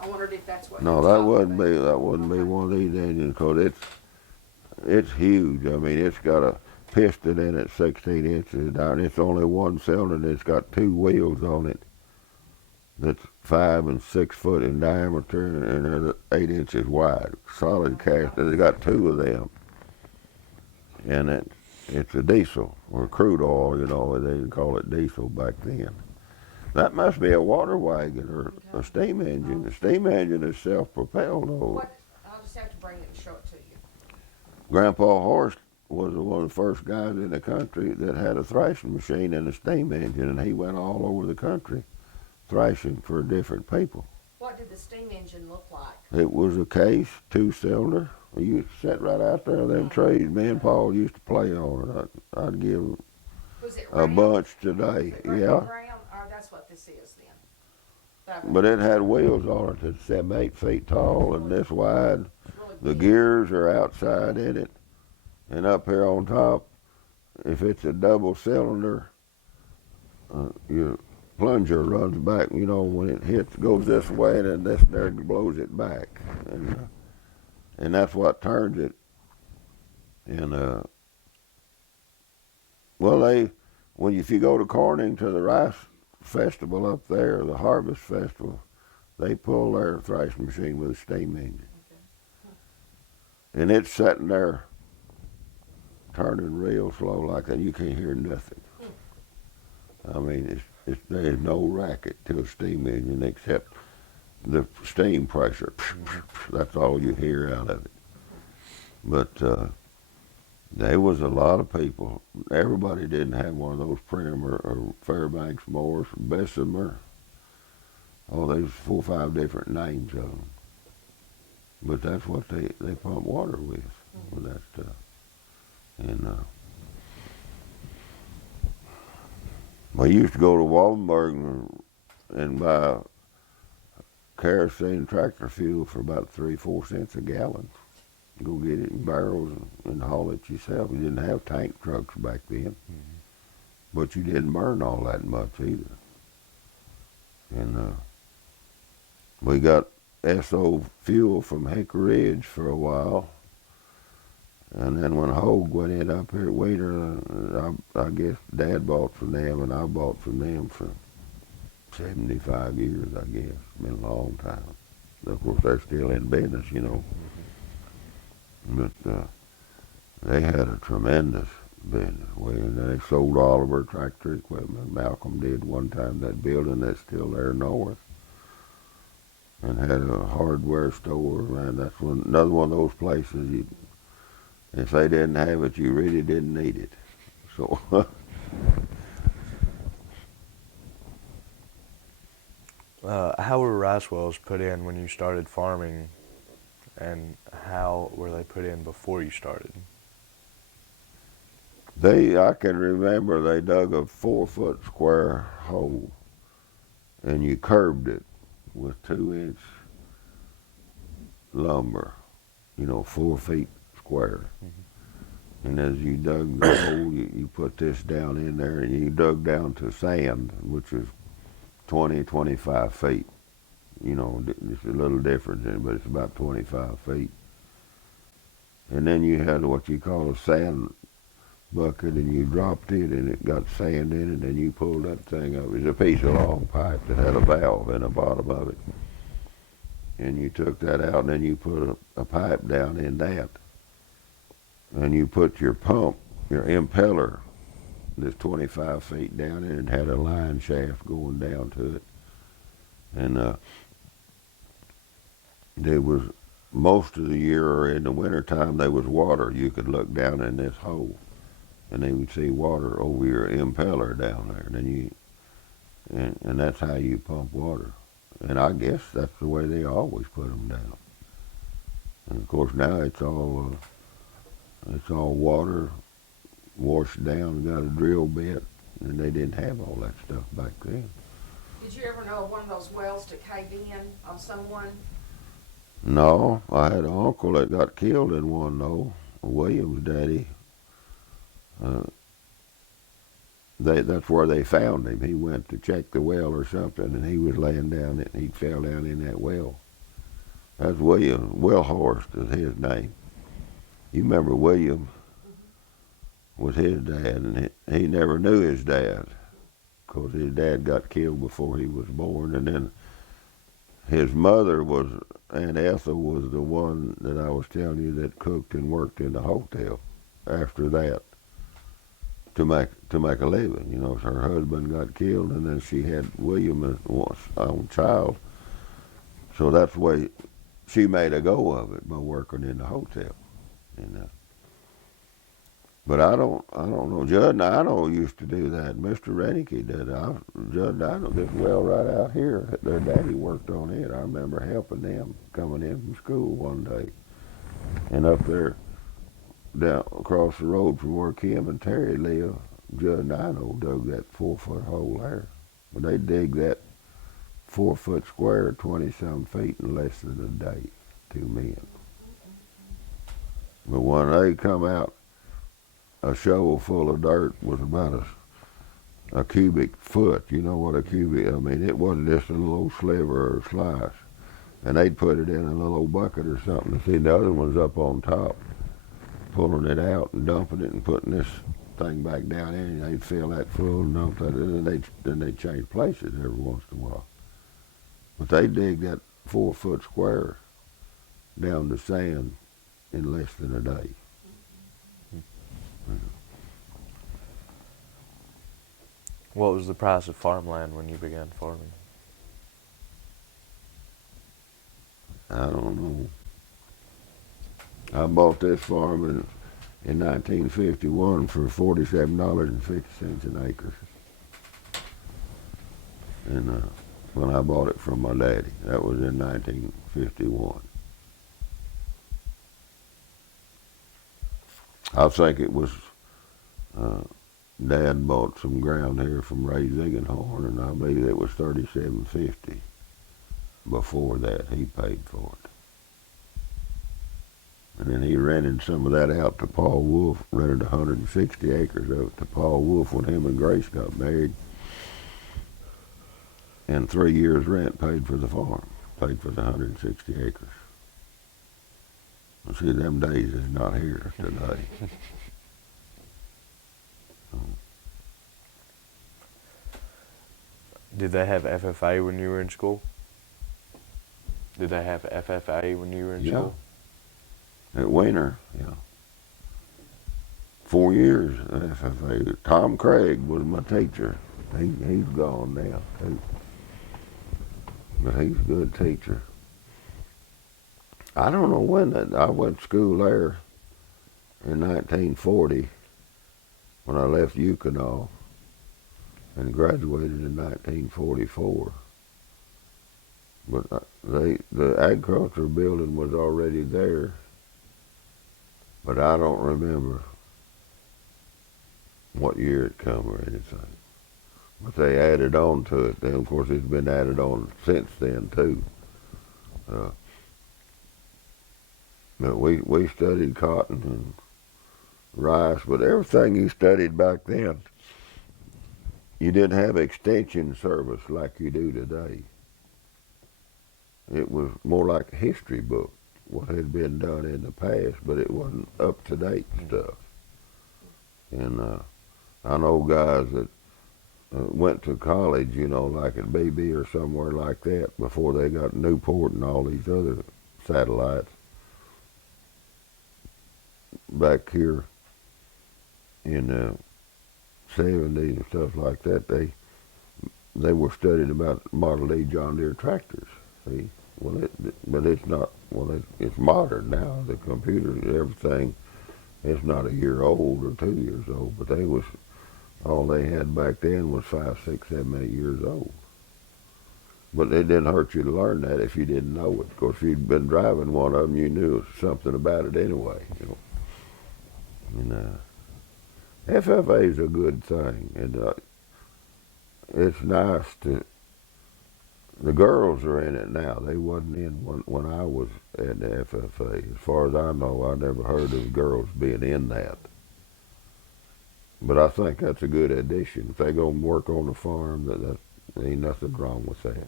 I wondered if that's what. No, that wouldn't be. That wouldn't be one of these engines, 'cause it's huge. I mean, it's got a piston in it 16 inches down. It's only one cylinder, and it's got two wheels on it. That's 5 and 6 foot in diameter, and they're 8 inches wide. Solid cast. They got two of them, and it's a diesel or crude oil. You know, they didn't call it diesel back then. That must be a water wagon or a steam engine. The steam engine is self-propelled. What? I'll just have to bring it and show it to you. Grandpa Horst was one of the first guys in the country that had a thrashing machine and a steam engine, and he went all over the country thrashing for different people. What did the steam engine look like? It was a case, 2-cylinder. We used to sit right out there in them trees. Me and Paul used to play on it. I'd give Was it a round? bunch today. Was it Yeah. round? Oh, that's what this is then. But it had wheels on it that's 7-8 feet tall and this wide. Really The big. gears are outside in it. And up here on top, if it's a double cylinder, your plunger runs back, you know, when it hits, goes this way, and then this there blows it back. And that's what turns it. And, well, if you go to Corning to the rice festival up there, the harvest festival, they pull their thrashing machine with a steam engine. Okay. And it's sitting there turning real slow like that. You can't hear nothing. I mean, there's no racket to a steam engine except the steam pressure. That's all you hear out of it. But there was a lot of people. Everybody didn't have one of those Prim or Fairbanks, Morse, Bessemer. Oh, there's 4 or 5 different names of them. But that's what they pump water with that stuff. And we used to go to Wallenberg and buy kerosene tractor fuel for about 3-4 cents a gallon. Go get it in barrels and haul it yourself. You didn't have tank trucks back then, but you didn't burn all that much either. And we got SO fuel from Hickory Ridge for a while. And then when Hogue went in up here at Wheater, I guess Dad bought from them and I bought from them for 75 years, I guess. Been a long time. Of course, they're still in business, you know. But they had a tremendous business. They sold all of our tractor equipment. Malcolm did one time, that building that's still there north. And had a hardware store. Man, that's another one of those places if they didn't have it, you really didn't need it. So how were rice wells put in when you started farming, and how were they put in before you started? I can remember they dug a 4-foot square hole and you curbed it with 2-inch lumber, 4 feet square. And as you dug the hole, you put this down in there, and you dug down to sand, which is 20-25 feet. It's a little different, but it's about 25 feet. And then you had what you call a sand bucket, and you dropped it, and it got sand in it, and you pulled that thing up. It was a piece of long pipe that had a valve in the bottom of it. And you took that out, and then you put a pipe down in that. And you put your pump, your impeller, this 25 feet down in it, had a line shaft going down to it. And there was, most of the year or in the wintertime, there was water. You could look down in this hole and they would see water over your impeller down there. And then and that's how you pump water. And I guess that's the way they always put them down. And of course now it's all water washed down, got a drill bit, and they didn't have all that stuff back then. Did you ever know of one of those wells to cave in on someone? No, I had an uncle that got killed in one though. William's daddy. That's where they found him. He went to check the well or something, and he was laying down it, and he fell down in that well. That's William. Will Horst is his name. You remember William was his dad, and he never knew his dad, because his dad got killed before he was born, and then his mother was, Aunt Ethel was the one that I was telling you that cooked and worked in the hotel after that to make a living. You know, her husband got killed, and then she had William as her own child. So that's the way she made a go of it, by working in the hotel. And but I don't know. Judd Nino used to do that. Mr. Renicky did. Judd Nino, this well right out here, their daddy worked on it. I remember helping them coming in from school one day, and up there down across the road from where Kim and Terry live, Judd Nino dug that 4-foot hole there. But they dig that 4-foot square, 20-some feet in less than a day, 2 men. But when they come out, a shovel full of dirt was about a cubic foot. You know what a cubic, I mean, it wasn't just a little sliver or slice. And they'd put it in a little bucket or something. See, the other one's up on top, pulling it out and dumping it and putting this thing back down in, and they'd fill that full and dump that, and then they'd change places every once in a while. But they dig that 4-foot square down to sand in less than a day. What was the price of farmland when you began farming? I don't know. I bought this farm in 1951 for $47.50 an acre. And when I bought it from my daddy, that was in 1951. I think it was, Dad bought some ground here from Ray Ziegenhorn, and I believe it was $37.50. Before that, he paid for it. And then he rented some of that out to Paul Wolf, rented 160 acres of it to Paul Wolf when him and Grace got married. And 3 years' rent paid for the farm, paid for the 160 acres. Well, see, them days is not here today. Did they have FFA when you were in school? Did they have FFA when you were in school? At Wiener, yeah. 4 years at FFA. Tom Craig was my teacher. He's gone now, too. But he's a good teacher. I don't know when I went to school there in 1940 when I left Yukonah and graduated in 1944. But the agriculture building was already there, but I don't remember what year it come or anything. But they added on to it. Then, of course, it's been added on since then, too. But we studied cotton and rice, but everything you studied back then, you didn't have extension service like you do today. It was more like a history book, what had been done in the past, but it wasn't up-to-date stuff. And I know guys that went to college, you know, like at BB or somewhere like that, before they got Newport and all these other satellites. Back here in '70s and stuff like that, they were studying about Model D John Deere tractors. See, but it's not. Well, it's modern now. The computers, everything. It's not a year old or 2 years old, but they was all they had back then was 5, 6, 7, 8 years old. But it didn't hurt you to learn that if you didn't know it. Of course, if you'd been driving one of them, you knew something about it anyway. And FFA is a good thing, and it's nice to. The girls are in it now. They wasn't in when I was at the FFA. As far as I know, I never heard of girls being in that. But I think that's a good addition. If they go and work on the farm, that ain't nothing wrong with that.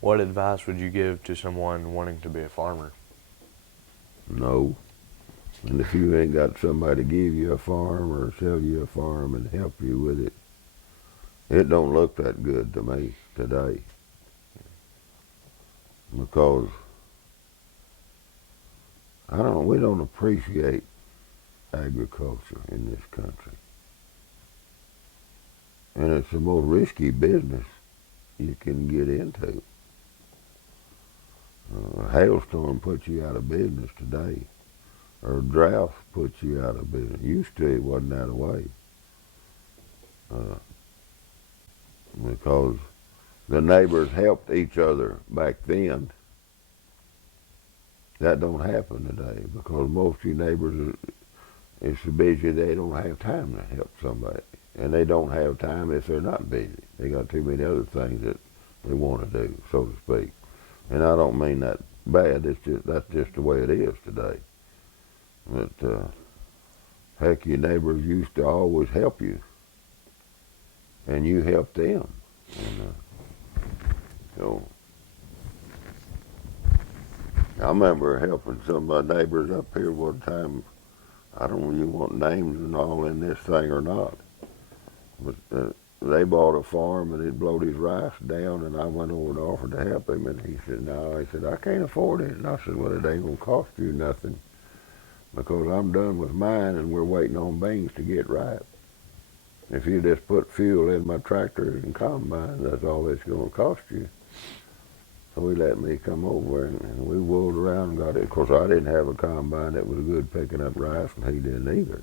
What advice would you give to someone wanting to be a farmer? No. And if you ain't got somebody to give you a farm or sell you a farm and help you with it, it don't look that good to me today. Because we don't appreciate agriculture in this country. And it's the most risky business you can get into. A hailstorm puts you out of business today, or a drought puts you out of business. Used to, it wasn't that way. Because the neighbors helped each other back then. That don't happen today because most of your neighbors are so busy they don't have time to help somebody. And they don't have time if they're not busy. They got too many other things that they want to do, so to speak. And I don't mean that bad. That's just the way it is today. But heck, your neighbors used to always help you, and you helped them. And so I remember helping some of my neighbors up here one time. I don't know if you want names and all in this thing or not, but they bought a farm and he'd blowed his rice down, and I went over and offered to help him, and he said, no. He said, I can't afford it. And I said, well, it ain't going to cost you nothing because I'm done with mine and we're waiting on beans to get ripe. If you just put fuel in my tractor and combine, that's all it's going to cost you. So he let me come over and we whirled around and got it. Of course, I didn't have a combine that was good picking up rice, and he didn't either.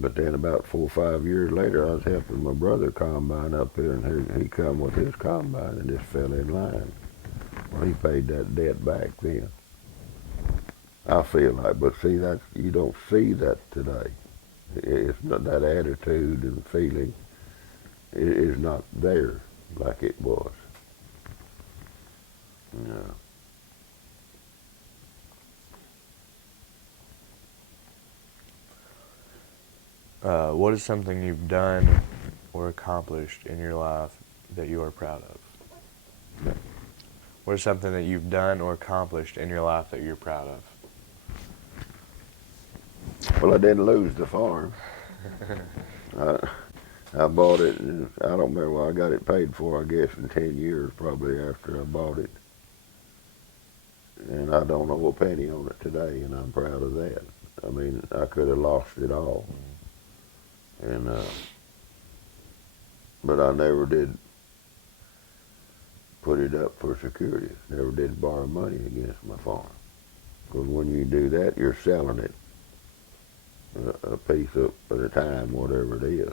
But then about 4 or 5 years later, I was helping my brother combine up here, and he come with his combine and just fell in line. Well, he paid that debt back then. I feel like, but see, you don't see that today. It's not that attitude and feeling. It is not there like it was. Yeah. What is something you've done or accomplished in your life that you are proud of? Yeah. What is something that you've done or accomplished in your life that you're proud of? Well, I didn't lose the farm. I bought it, and I don't remember what I got it paid for, I guess, in 10 years probably after I bought it. And I don't owe a penny on it today, and I'm proud of that. I mean, I could have lost it all. And but I never did put it up for security. Never did borrow money against my farm. Because when you do that, you're selling it a piece up at a time, whatever it is.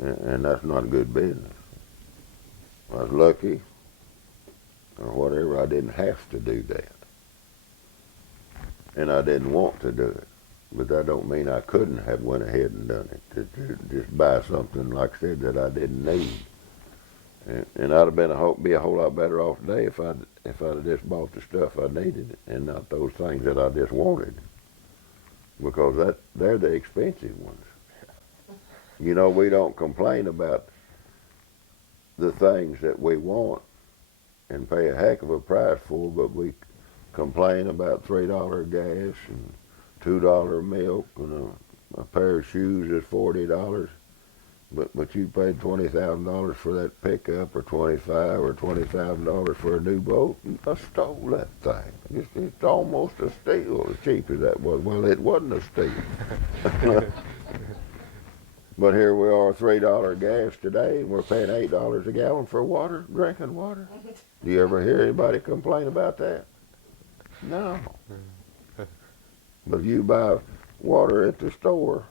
And that's not good business. I was lucky, or whatever, I didn't have to do that. And I didn't want to do it. But that don't mean I couldn't have went ahead and done it. To just buy something, like I said, that I didn't need. And I'd have been be a whole lot better off today if I'd have just bought the stuff I needed and not those things that I just wanted. Because they're the expensive ones. You know, we don't complain about the things that we want and pay a heck of a price for, but we complain about $3 gas and $2 milk and a pair of shoes is $40. But you paid $20,000 for that pickup, or 25, or $20,000 for a new boat. I stole that thing. It's almost a steal, as cheap as that was. Well, it wasn't a steal. But here we are, $3 gas today, and we're paying $8 a gallon for water, drinking water. Do you ever hear anybody complain about that? No. But if you buy water at the store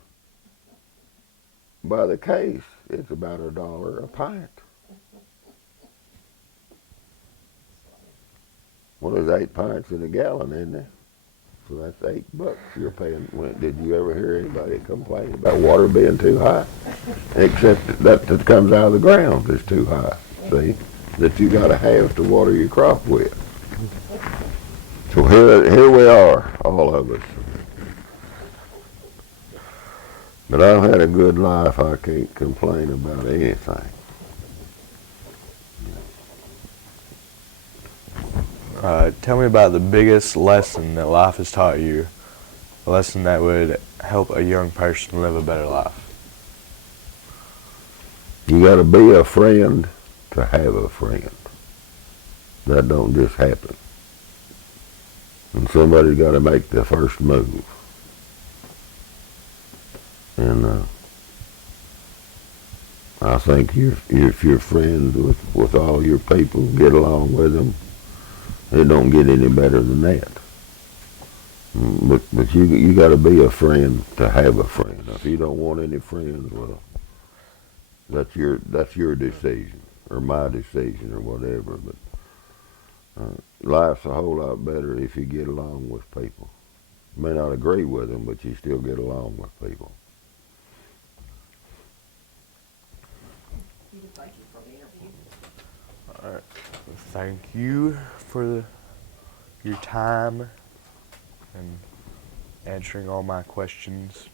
by the case, it's about $1 a pint. Well, there's 8 pints in a gallon, isn't there? So that's $8 you're paying. Did you ever hear anybody complain about water being too high? Except that comes out of the ground is too high. See, that you got to have to water your crop with. So here we are, all of us. But I've had a good life. I can't complain about anything. Tell me about the biggest lesson that life has taught you, a lesson that would help a young person live a better life. You got to be a friend to have a friend. That don't just happen. And somebody's got to make the first move. And I think if you're friends with all your people, get along with them, it don't get any better than that. But you got to be a friend to have a friend. If you don't want any friends, well, that's your decision, or my decision, or whatever. But life's a whole lot better if you get along with people. You may not agree with them, but you still get along with people. Thank you for the interview. All right. Thank you for your time and answering all my questions.